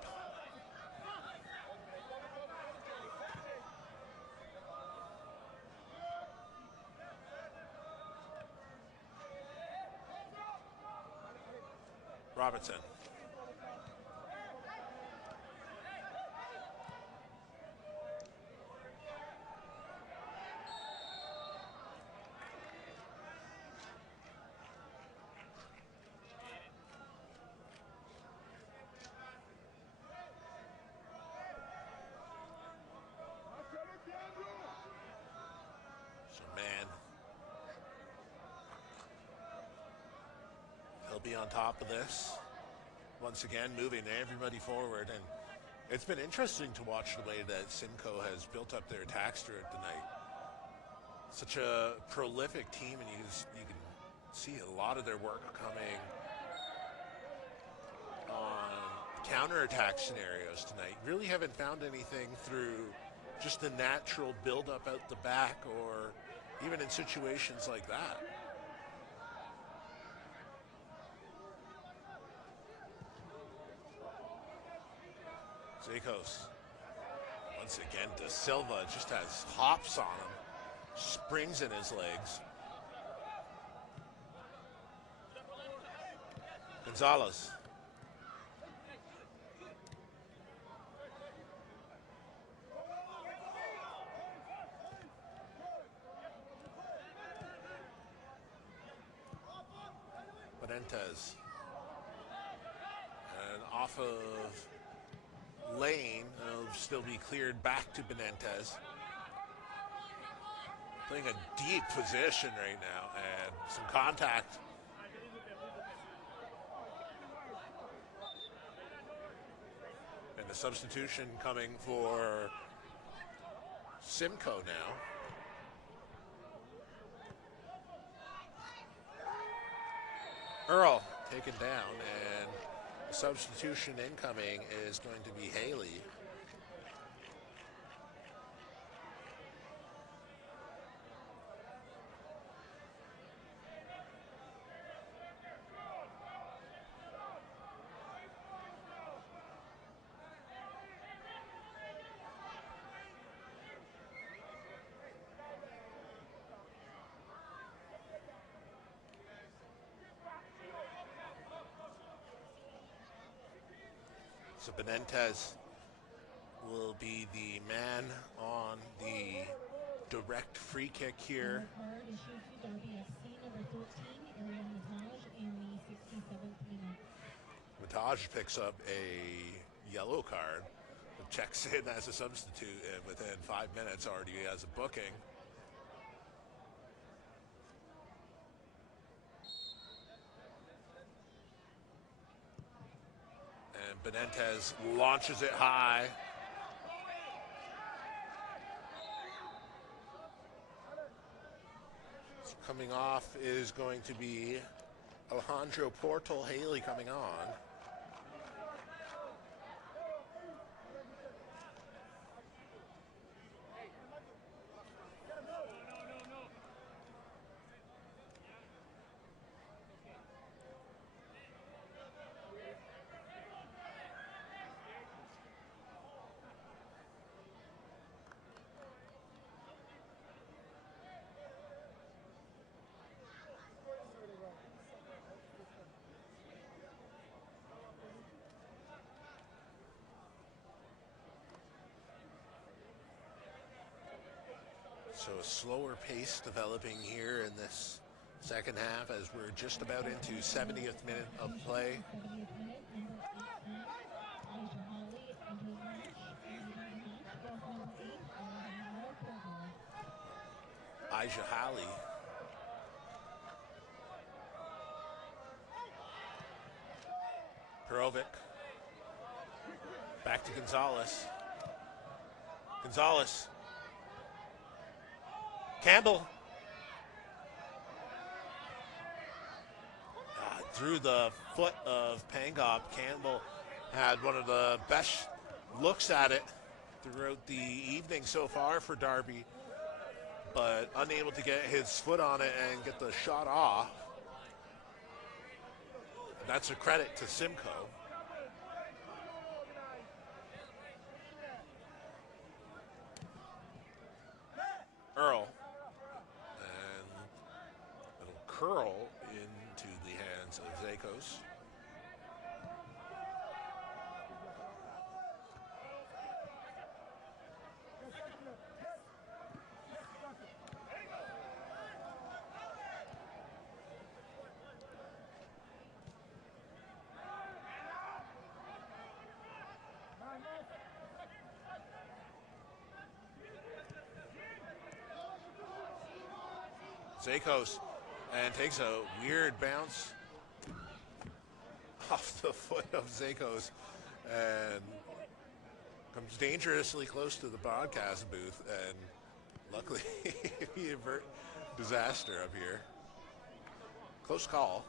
Robertson. Be on top of this once again, moving everybody forward, and it's been interesting to watch the way that Simcoe has built up their attacks throughout the night. Such a prolific team, and you can see a lot of their work coming on counterattack scenarios tonight. Really haven't found anything through just the natural build-up out the back, or even in situations like that. Zakos. Once again, De Silva just has hops on him, springs in his legs. Gonzalez. Benitez. And off of Lane, it'll still be cleared back to Benitez. Playing a deep position right now, and some contact. And the substitution coming for Simcoe now. Earl taken down, and the substitution incoming is going to be Haley. So Benitez will be the man on the direct free kick here. Mataj picks up a yellow card, checks in as a substitute, and within 5 minutes already has a booking. Benitez launches it high. So coming off is going to be Alejandro Portal. Haley coming on. So a slower pace developing here in this second half as we're just about into 70th minute of play. Aisha Halley. Perovic. Back to Gonzalez. Gonzalez. Campbell. Through the foot of Pangop. Campbell had one of the best looks at it throughout the evening so far for Darby, but unable to get his foot on it and get the shot off. That's a credit to Simcoe. Earl. And it'll curl into the hands of Zakos. Zakos and takes a weird bounce off the foot of Zakos and comes dangerously close to the broadcast booth, and luckily we avert disaster up here. Close call.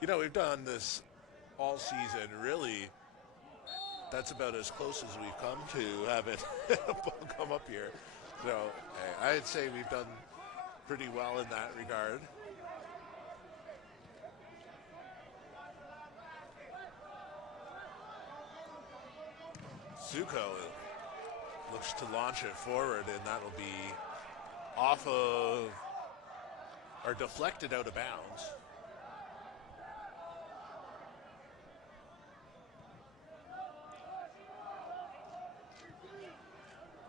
You know, we've done this all season, really. That's about as close as we've come to having a ball come up here. So I'd say we've done pretty well in that regard. Simcoe looks to launch it forward, and that'll be off of, or deflected out of bounds.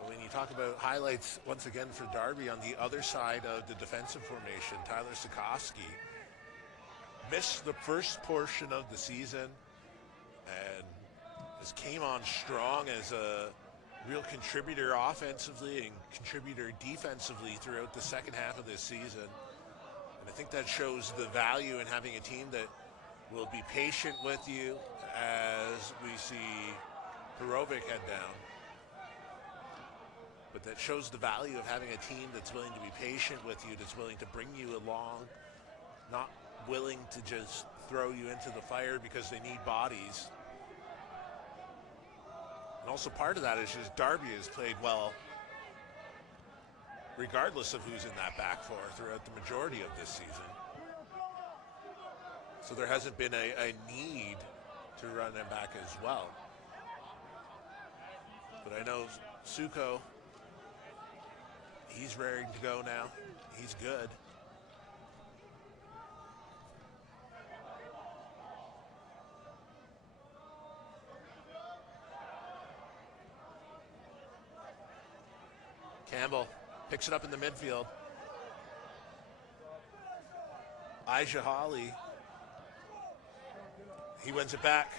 When you talk about highlights, once again, for Darby on the other side of the defensive formation, Tyler Sikoski missed the first portion of the season and just came on strong as a real contributor offensively and contributor defensively throughout the second half of this season. And I think that shows the value in having a team that will be patient with you as we see Perovic head down. But that shows the value of having a team that's willing to be patient with you, that's willing to bring you along, not willing to just throw you into the fire because they need bodies. And also part of that is just Darby has played well regardless of who's in that back four throughout the majority of this season. So there hasn't been a need to run them back as well. But I know Simcoe, he's ready to go now. He's good. Campbell picks it up in the midfield. Elijah Hawley, he wins it back.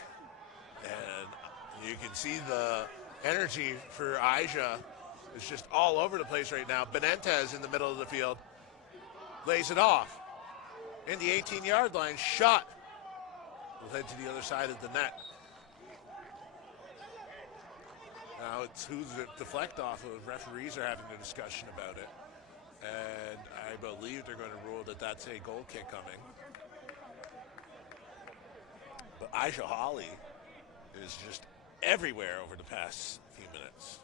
And you can see the energy for Elijah is just all over the place right now. Benitez in the middle of the field lays it off. In the 18-yard line, shot. We'll head to the other side of the net. Now it's who's it deflect off of. Referees are having a discussion about it. And I believe they're going to rule that that's a goal kick coming. But Elijah Hawley is just everywhere over the past few minutes.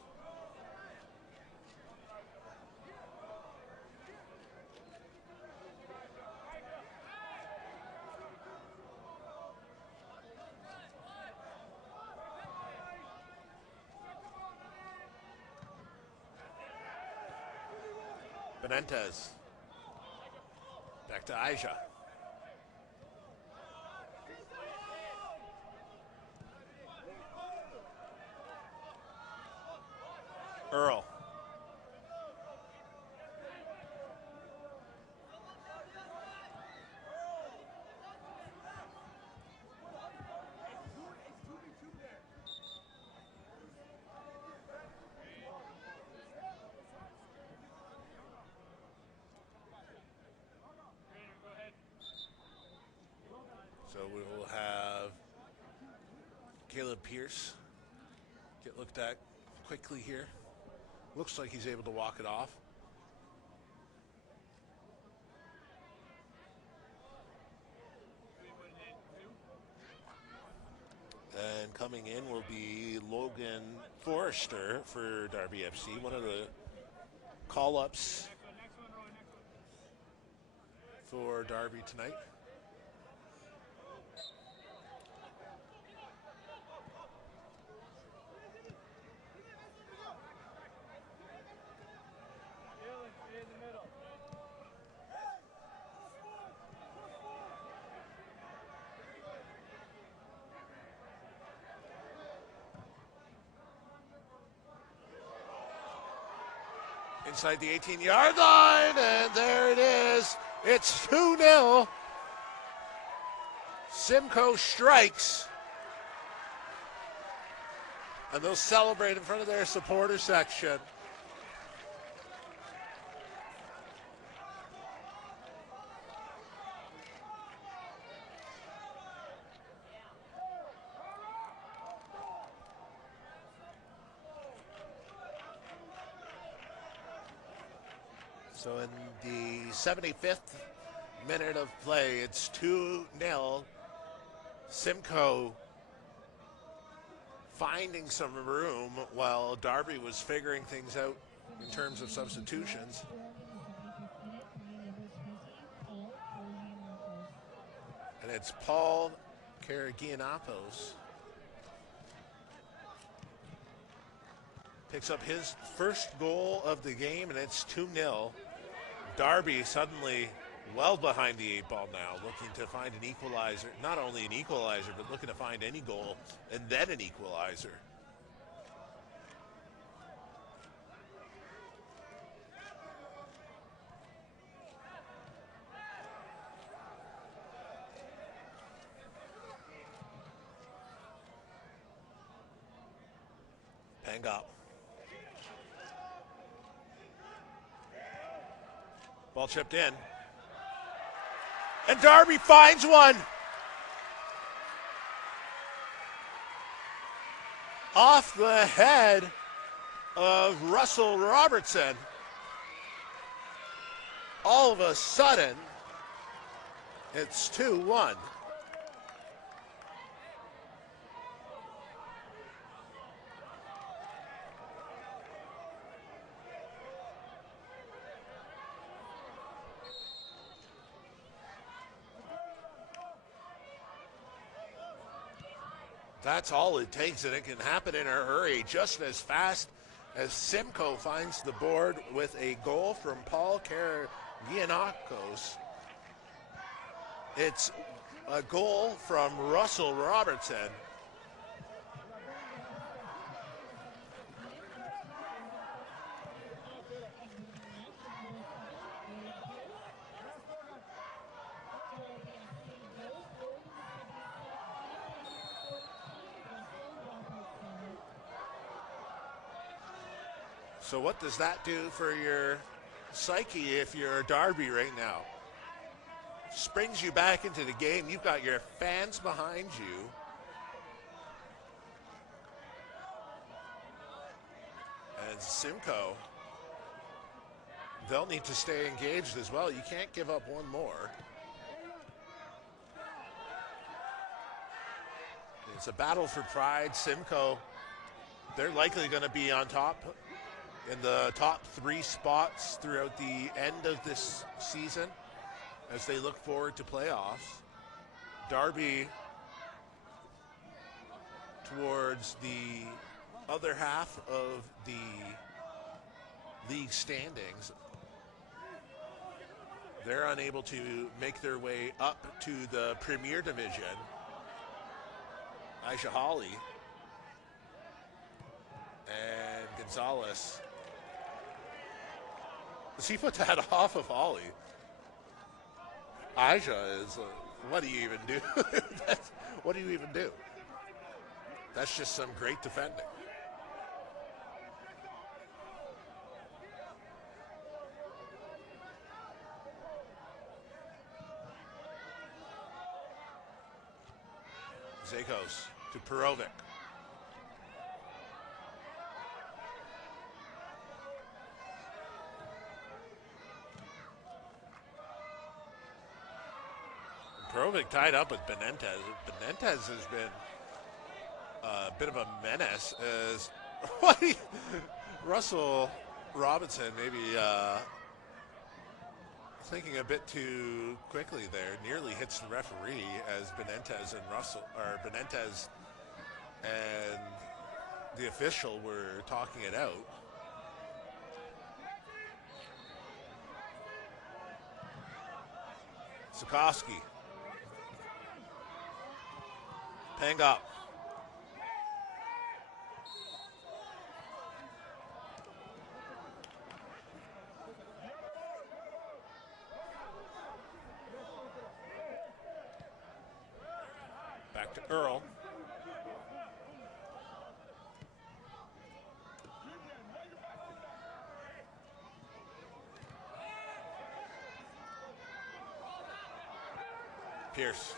Benitez. Back to Elijah. Earl. So we will have Caleb Pierce get looked at quickly here. Looks like he's able to walk it off. coming in will be Logan Forrester for Darby FC, one of the call-ups for Darby tonight. Inside the 18-yard line, and there it is. It's 2-0. Simcoe strikes. And they'll celebrate in front of their supporter section. So in the 75th minute of play, it's 2-0. Simcoe finding some room while Darby was figuring things out in terms of substitutions. And it's Paul Karagianopoulos. Picks up his first goal of the game, and it's 2-0. Darby suddenly well behind the 8 ball now, looking to find an equalizer. Not only an equalizer, but looking to find any goal and then an equalizer. Pangop. Ball chipped in. And Darby finds one. Off the head of Russell Robertson. All of a sudden, it's 2-1. That's all it takes, and it can happen in a hurry, just as fast as Simcoe finds the board with a goal from Paul Karagianopoulos. It's a goal from Russell Robertson. So what does that do for your psyche if you're Darby right now? Springs you back into the game. You've got your fans behind you. And Simcoe, they'll need to stay engaged as well. You can't give up one more. It's a battle for pride. Simcoe, they're likely going to be on top in the top 3 spots throughout the end of this season as they look forward to playoffs. Darby towards the other half of the league standings. They're unable to make their way up to the Premier Division. Aisha Hawley and Gonzalez. He put that off of Hawley. Aisha is, what do you even do? What do you even do? That's just some great defending. Zakos to Perovic. Perovic tied up with Benentez. Benentez has been a bit of a menace as what Russell Robinson maybe thinking a bit too quickly there, nearly hits the referee as Benentez and the official were talking it out. Sikoski. Pang up. Back to Earl. Pierce.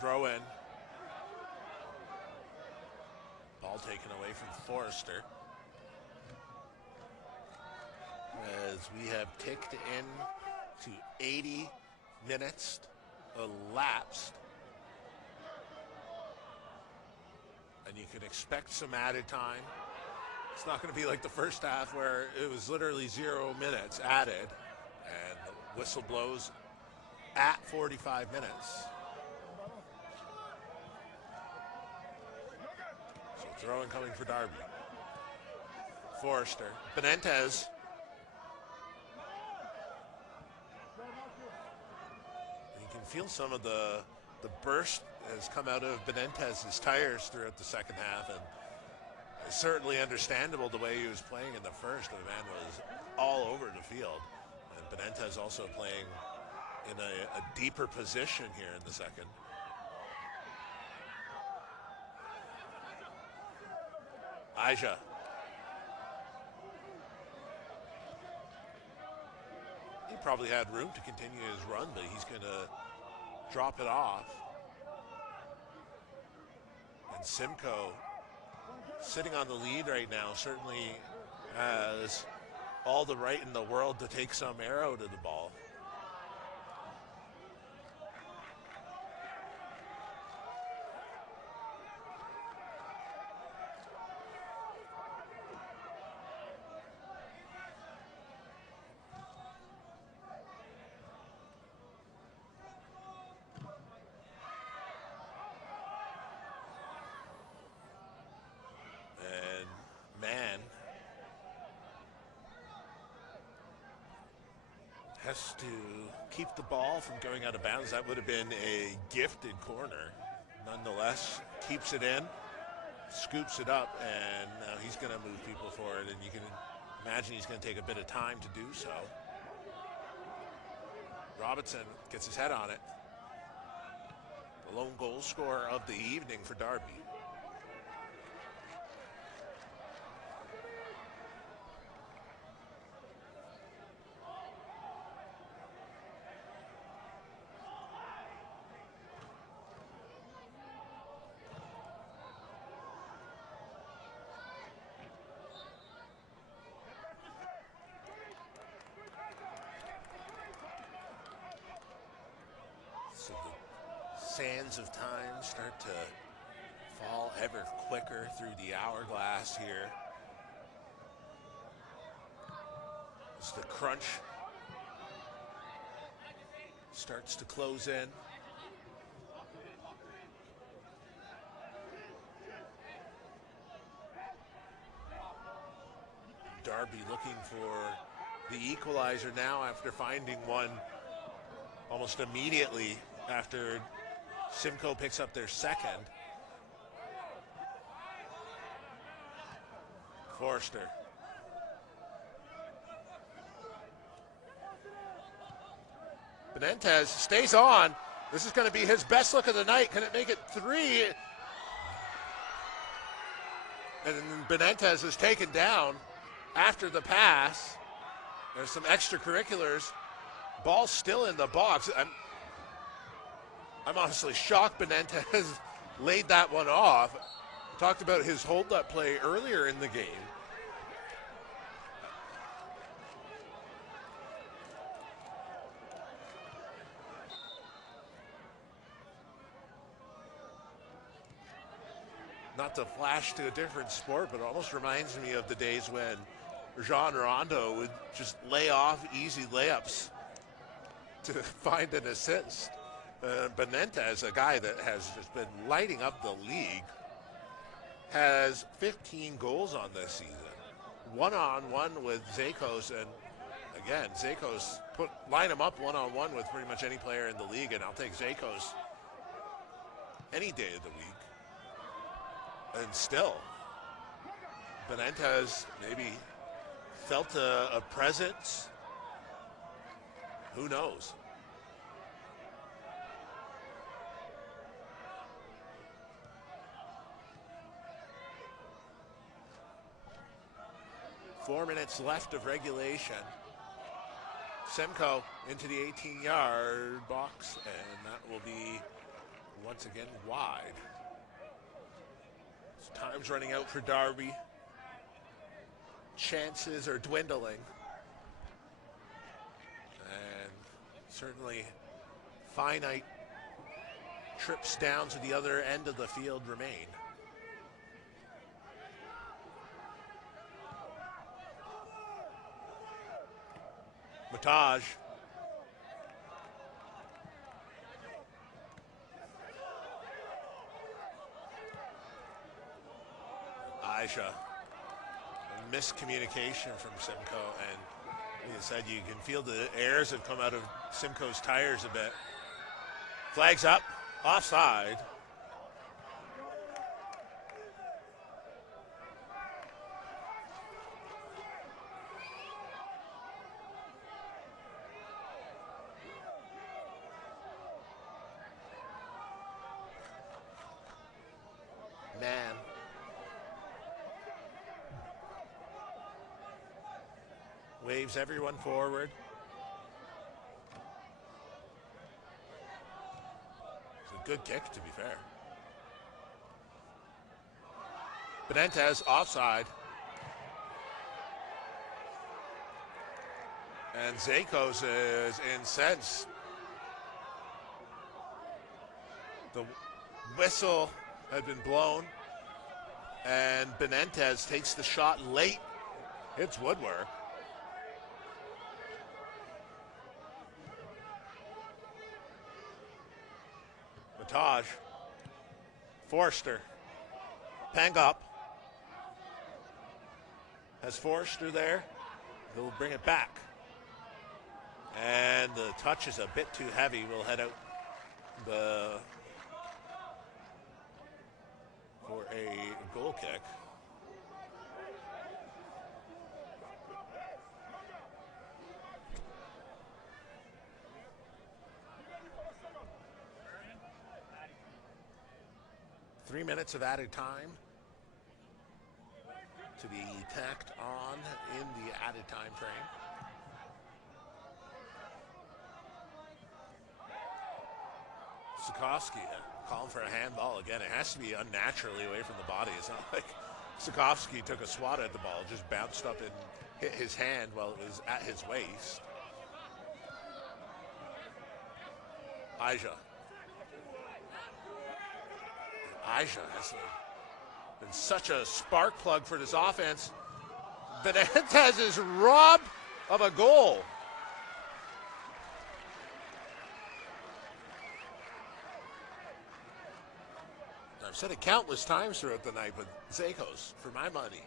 Throw in. Ball taken away from Forrester. As we have ticked in to 80 minutes elapsed. And you can expect some added time. It's not going to be like the first half where it was literally 0 minutes added. And the whistle blows at 45 minutes. Throw-in coming for Darby. Forrester. Benentez. You can feel some of the burst has come out of Benentez's tires throughout the second half, and it's certainly understandable the way he was playing in the first. The man was all over the field. And Benentez also playing in a deeper position here in the second. Aja. He probably had room to continue his run, but he's going to drop it off. And Simcoe, sitting on the lead right now, certainly has all the right in the world to take some arrow to the ball. Has to keep the ball from going out of bounds. That would have been a gifted corner. Nonetheless, keeps it in, scoops it up, and now he's going to move people forward, and you can imagine he's going to take a bit of time to do so. Robinson gets his head on it. The lone goal scorer of the evening for Darby. So the sands of time start to fall ever quicker through the hourglass here. As the crunch starts to close in. Darby looking for the equalizer now after finding one almost immediately after Simcoe picks up their second. Forster. Benitez stays on. This is going to be his best look of the night. Can it make it 3? And Benitez is taken down after the pass. There's some extracurriculars. Ball still in the box. I'm honestly shocked Benitez laid that one off. Talked about his hold-up play earlier in the game. Not to flash to a different sport, but it almost reminds me of the days when Jean Rondo would just lay off easy layups to find an assist. Benitez, a guy that has just been lighting up the league, has 15 goals on this season. One-on-one with Zakos, and again, Zakos line him up one-on-one with pretty much any player in the league, and I'll take Zakos any day of the week. And still, Benitez maybe felt a presence. Who knows? Four minutes left of regulation. Simcoe into the 18-yard box, and that will be once again wide. Time's running out for Darby. Chances are dwindling. And certainly finite trips down to the other end of the field remain. Mataj. Aisha. Miscommunication from Simcoe, and like I said, you can feel the airs have come out of Simcoe's tires a bit. Flags up, offside. Man. Waves everyone forward. It's a good kick, to be fair. Benitez offside. And Zakos is incensed. The whistle had been blown, and Benitez takes the shot late. It's woodwork. Mataj. Forster. Pang up. Has Forster there. He'll bring it back. And the touch is a bit too heavy. We'll head out for a goal kick. Three minutes of added time to be tacked on in the added time frame. Sikowski calling for a handball again. It has to be unnaturally away from the body. It's not like Sikowski took a swat at the ball, just bounced up and hit his hand while it was at his waist. Aisha has been such a spark plug for this offense. Benitez is robbed of a goal. I've said it countless times throughout the night, but Zakos, for my money,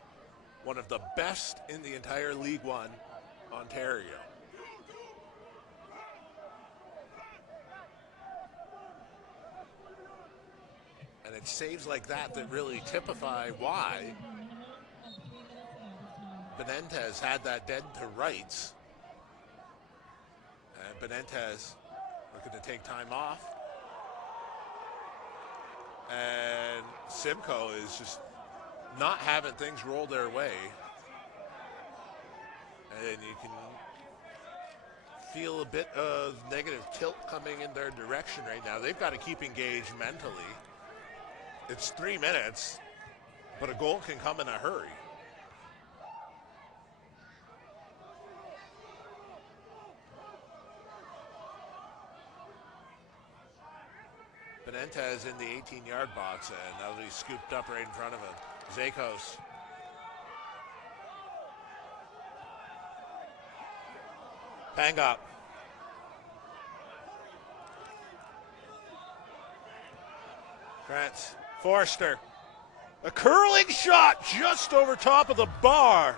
one of the best in the entire League One Ontario. And it's saves like that that really typify why Benitez had that dead to rights. And Benitez looking to take time off. And Simcoe is just not having things roll their way. And you can feel a bit of negative tilt coming in their direction right now. They've got to keep engaged mentally. It's 3 minutes, but a goal can come in a hurry. Benitez in the 18-yard box, and that'll be scooped up right in front of him. Zakos. Bang up. Krantz. Forrester. A curling shot just over top of the bar.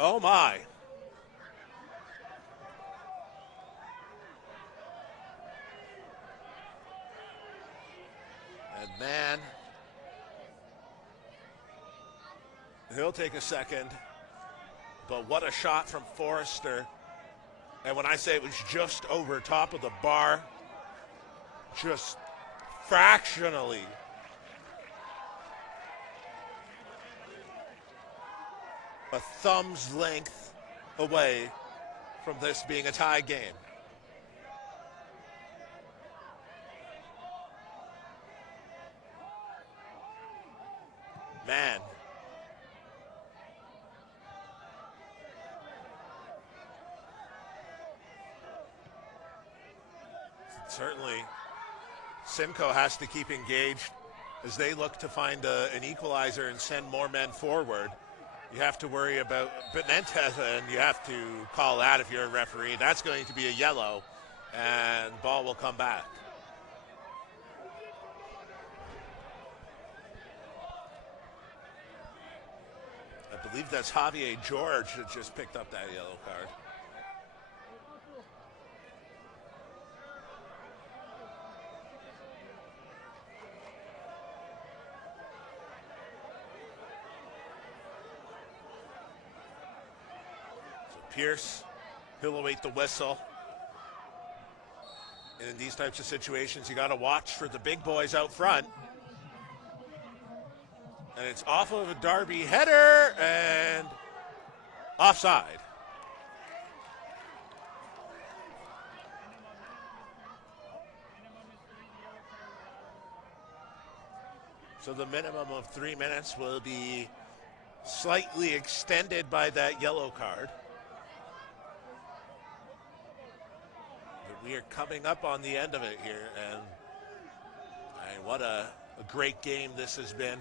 Oh my. And man, he'll take a second, but what a shot from Forrester. And when I say it was just over top of the bar, just fractionally. A thumb's length away from this being a tie game. Man. Certainly, Simcoe has to keep engaged as they look to find an equalizer and send more men forward. You have to worry about Benitez, and you have to call that if you're a referee. That's going to be a yellow, and ball will come back. I believe that's Javier George that just picked up that yellow card. Pierce, he'll await the whistle. And in these types of situations, you got to watch for the big boys out front. And it's off of a Darby header and offside. So the minimum of 3 minutes will be slightly extended by that yellow card. We are coming up on the end of it here, and what a great game this has been.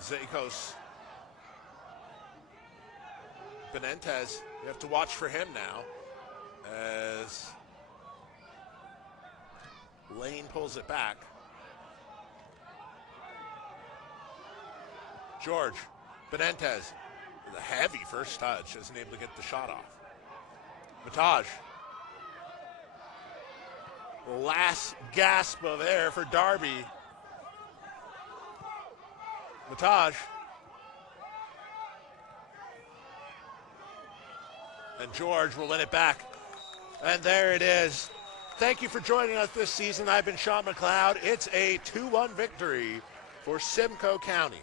Zakos. Benitez, you have to watch for him now as Lane pulls it back. George, Benitez, with a heavy first touch, isn't able to get the shot off. Mataj. Last gasp of air for Darby. Mataj. And George will win it back. And there it is. Thank you for joining us this season. I've been Sean McLeod. It's a 2-1 victory for Simcoe County.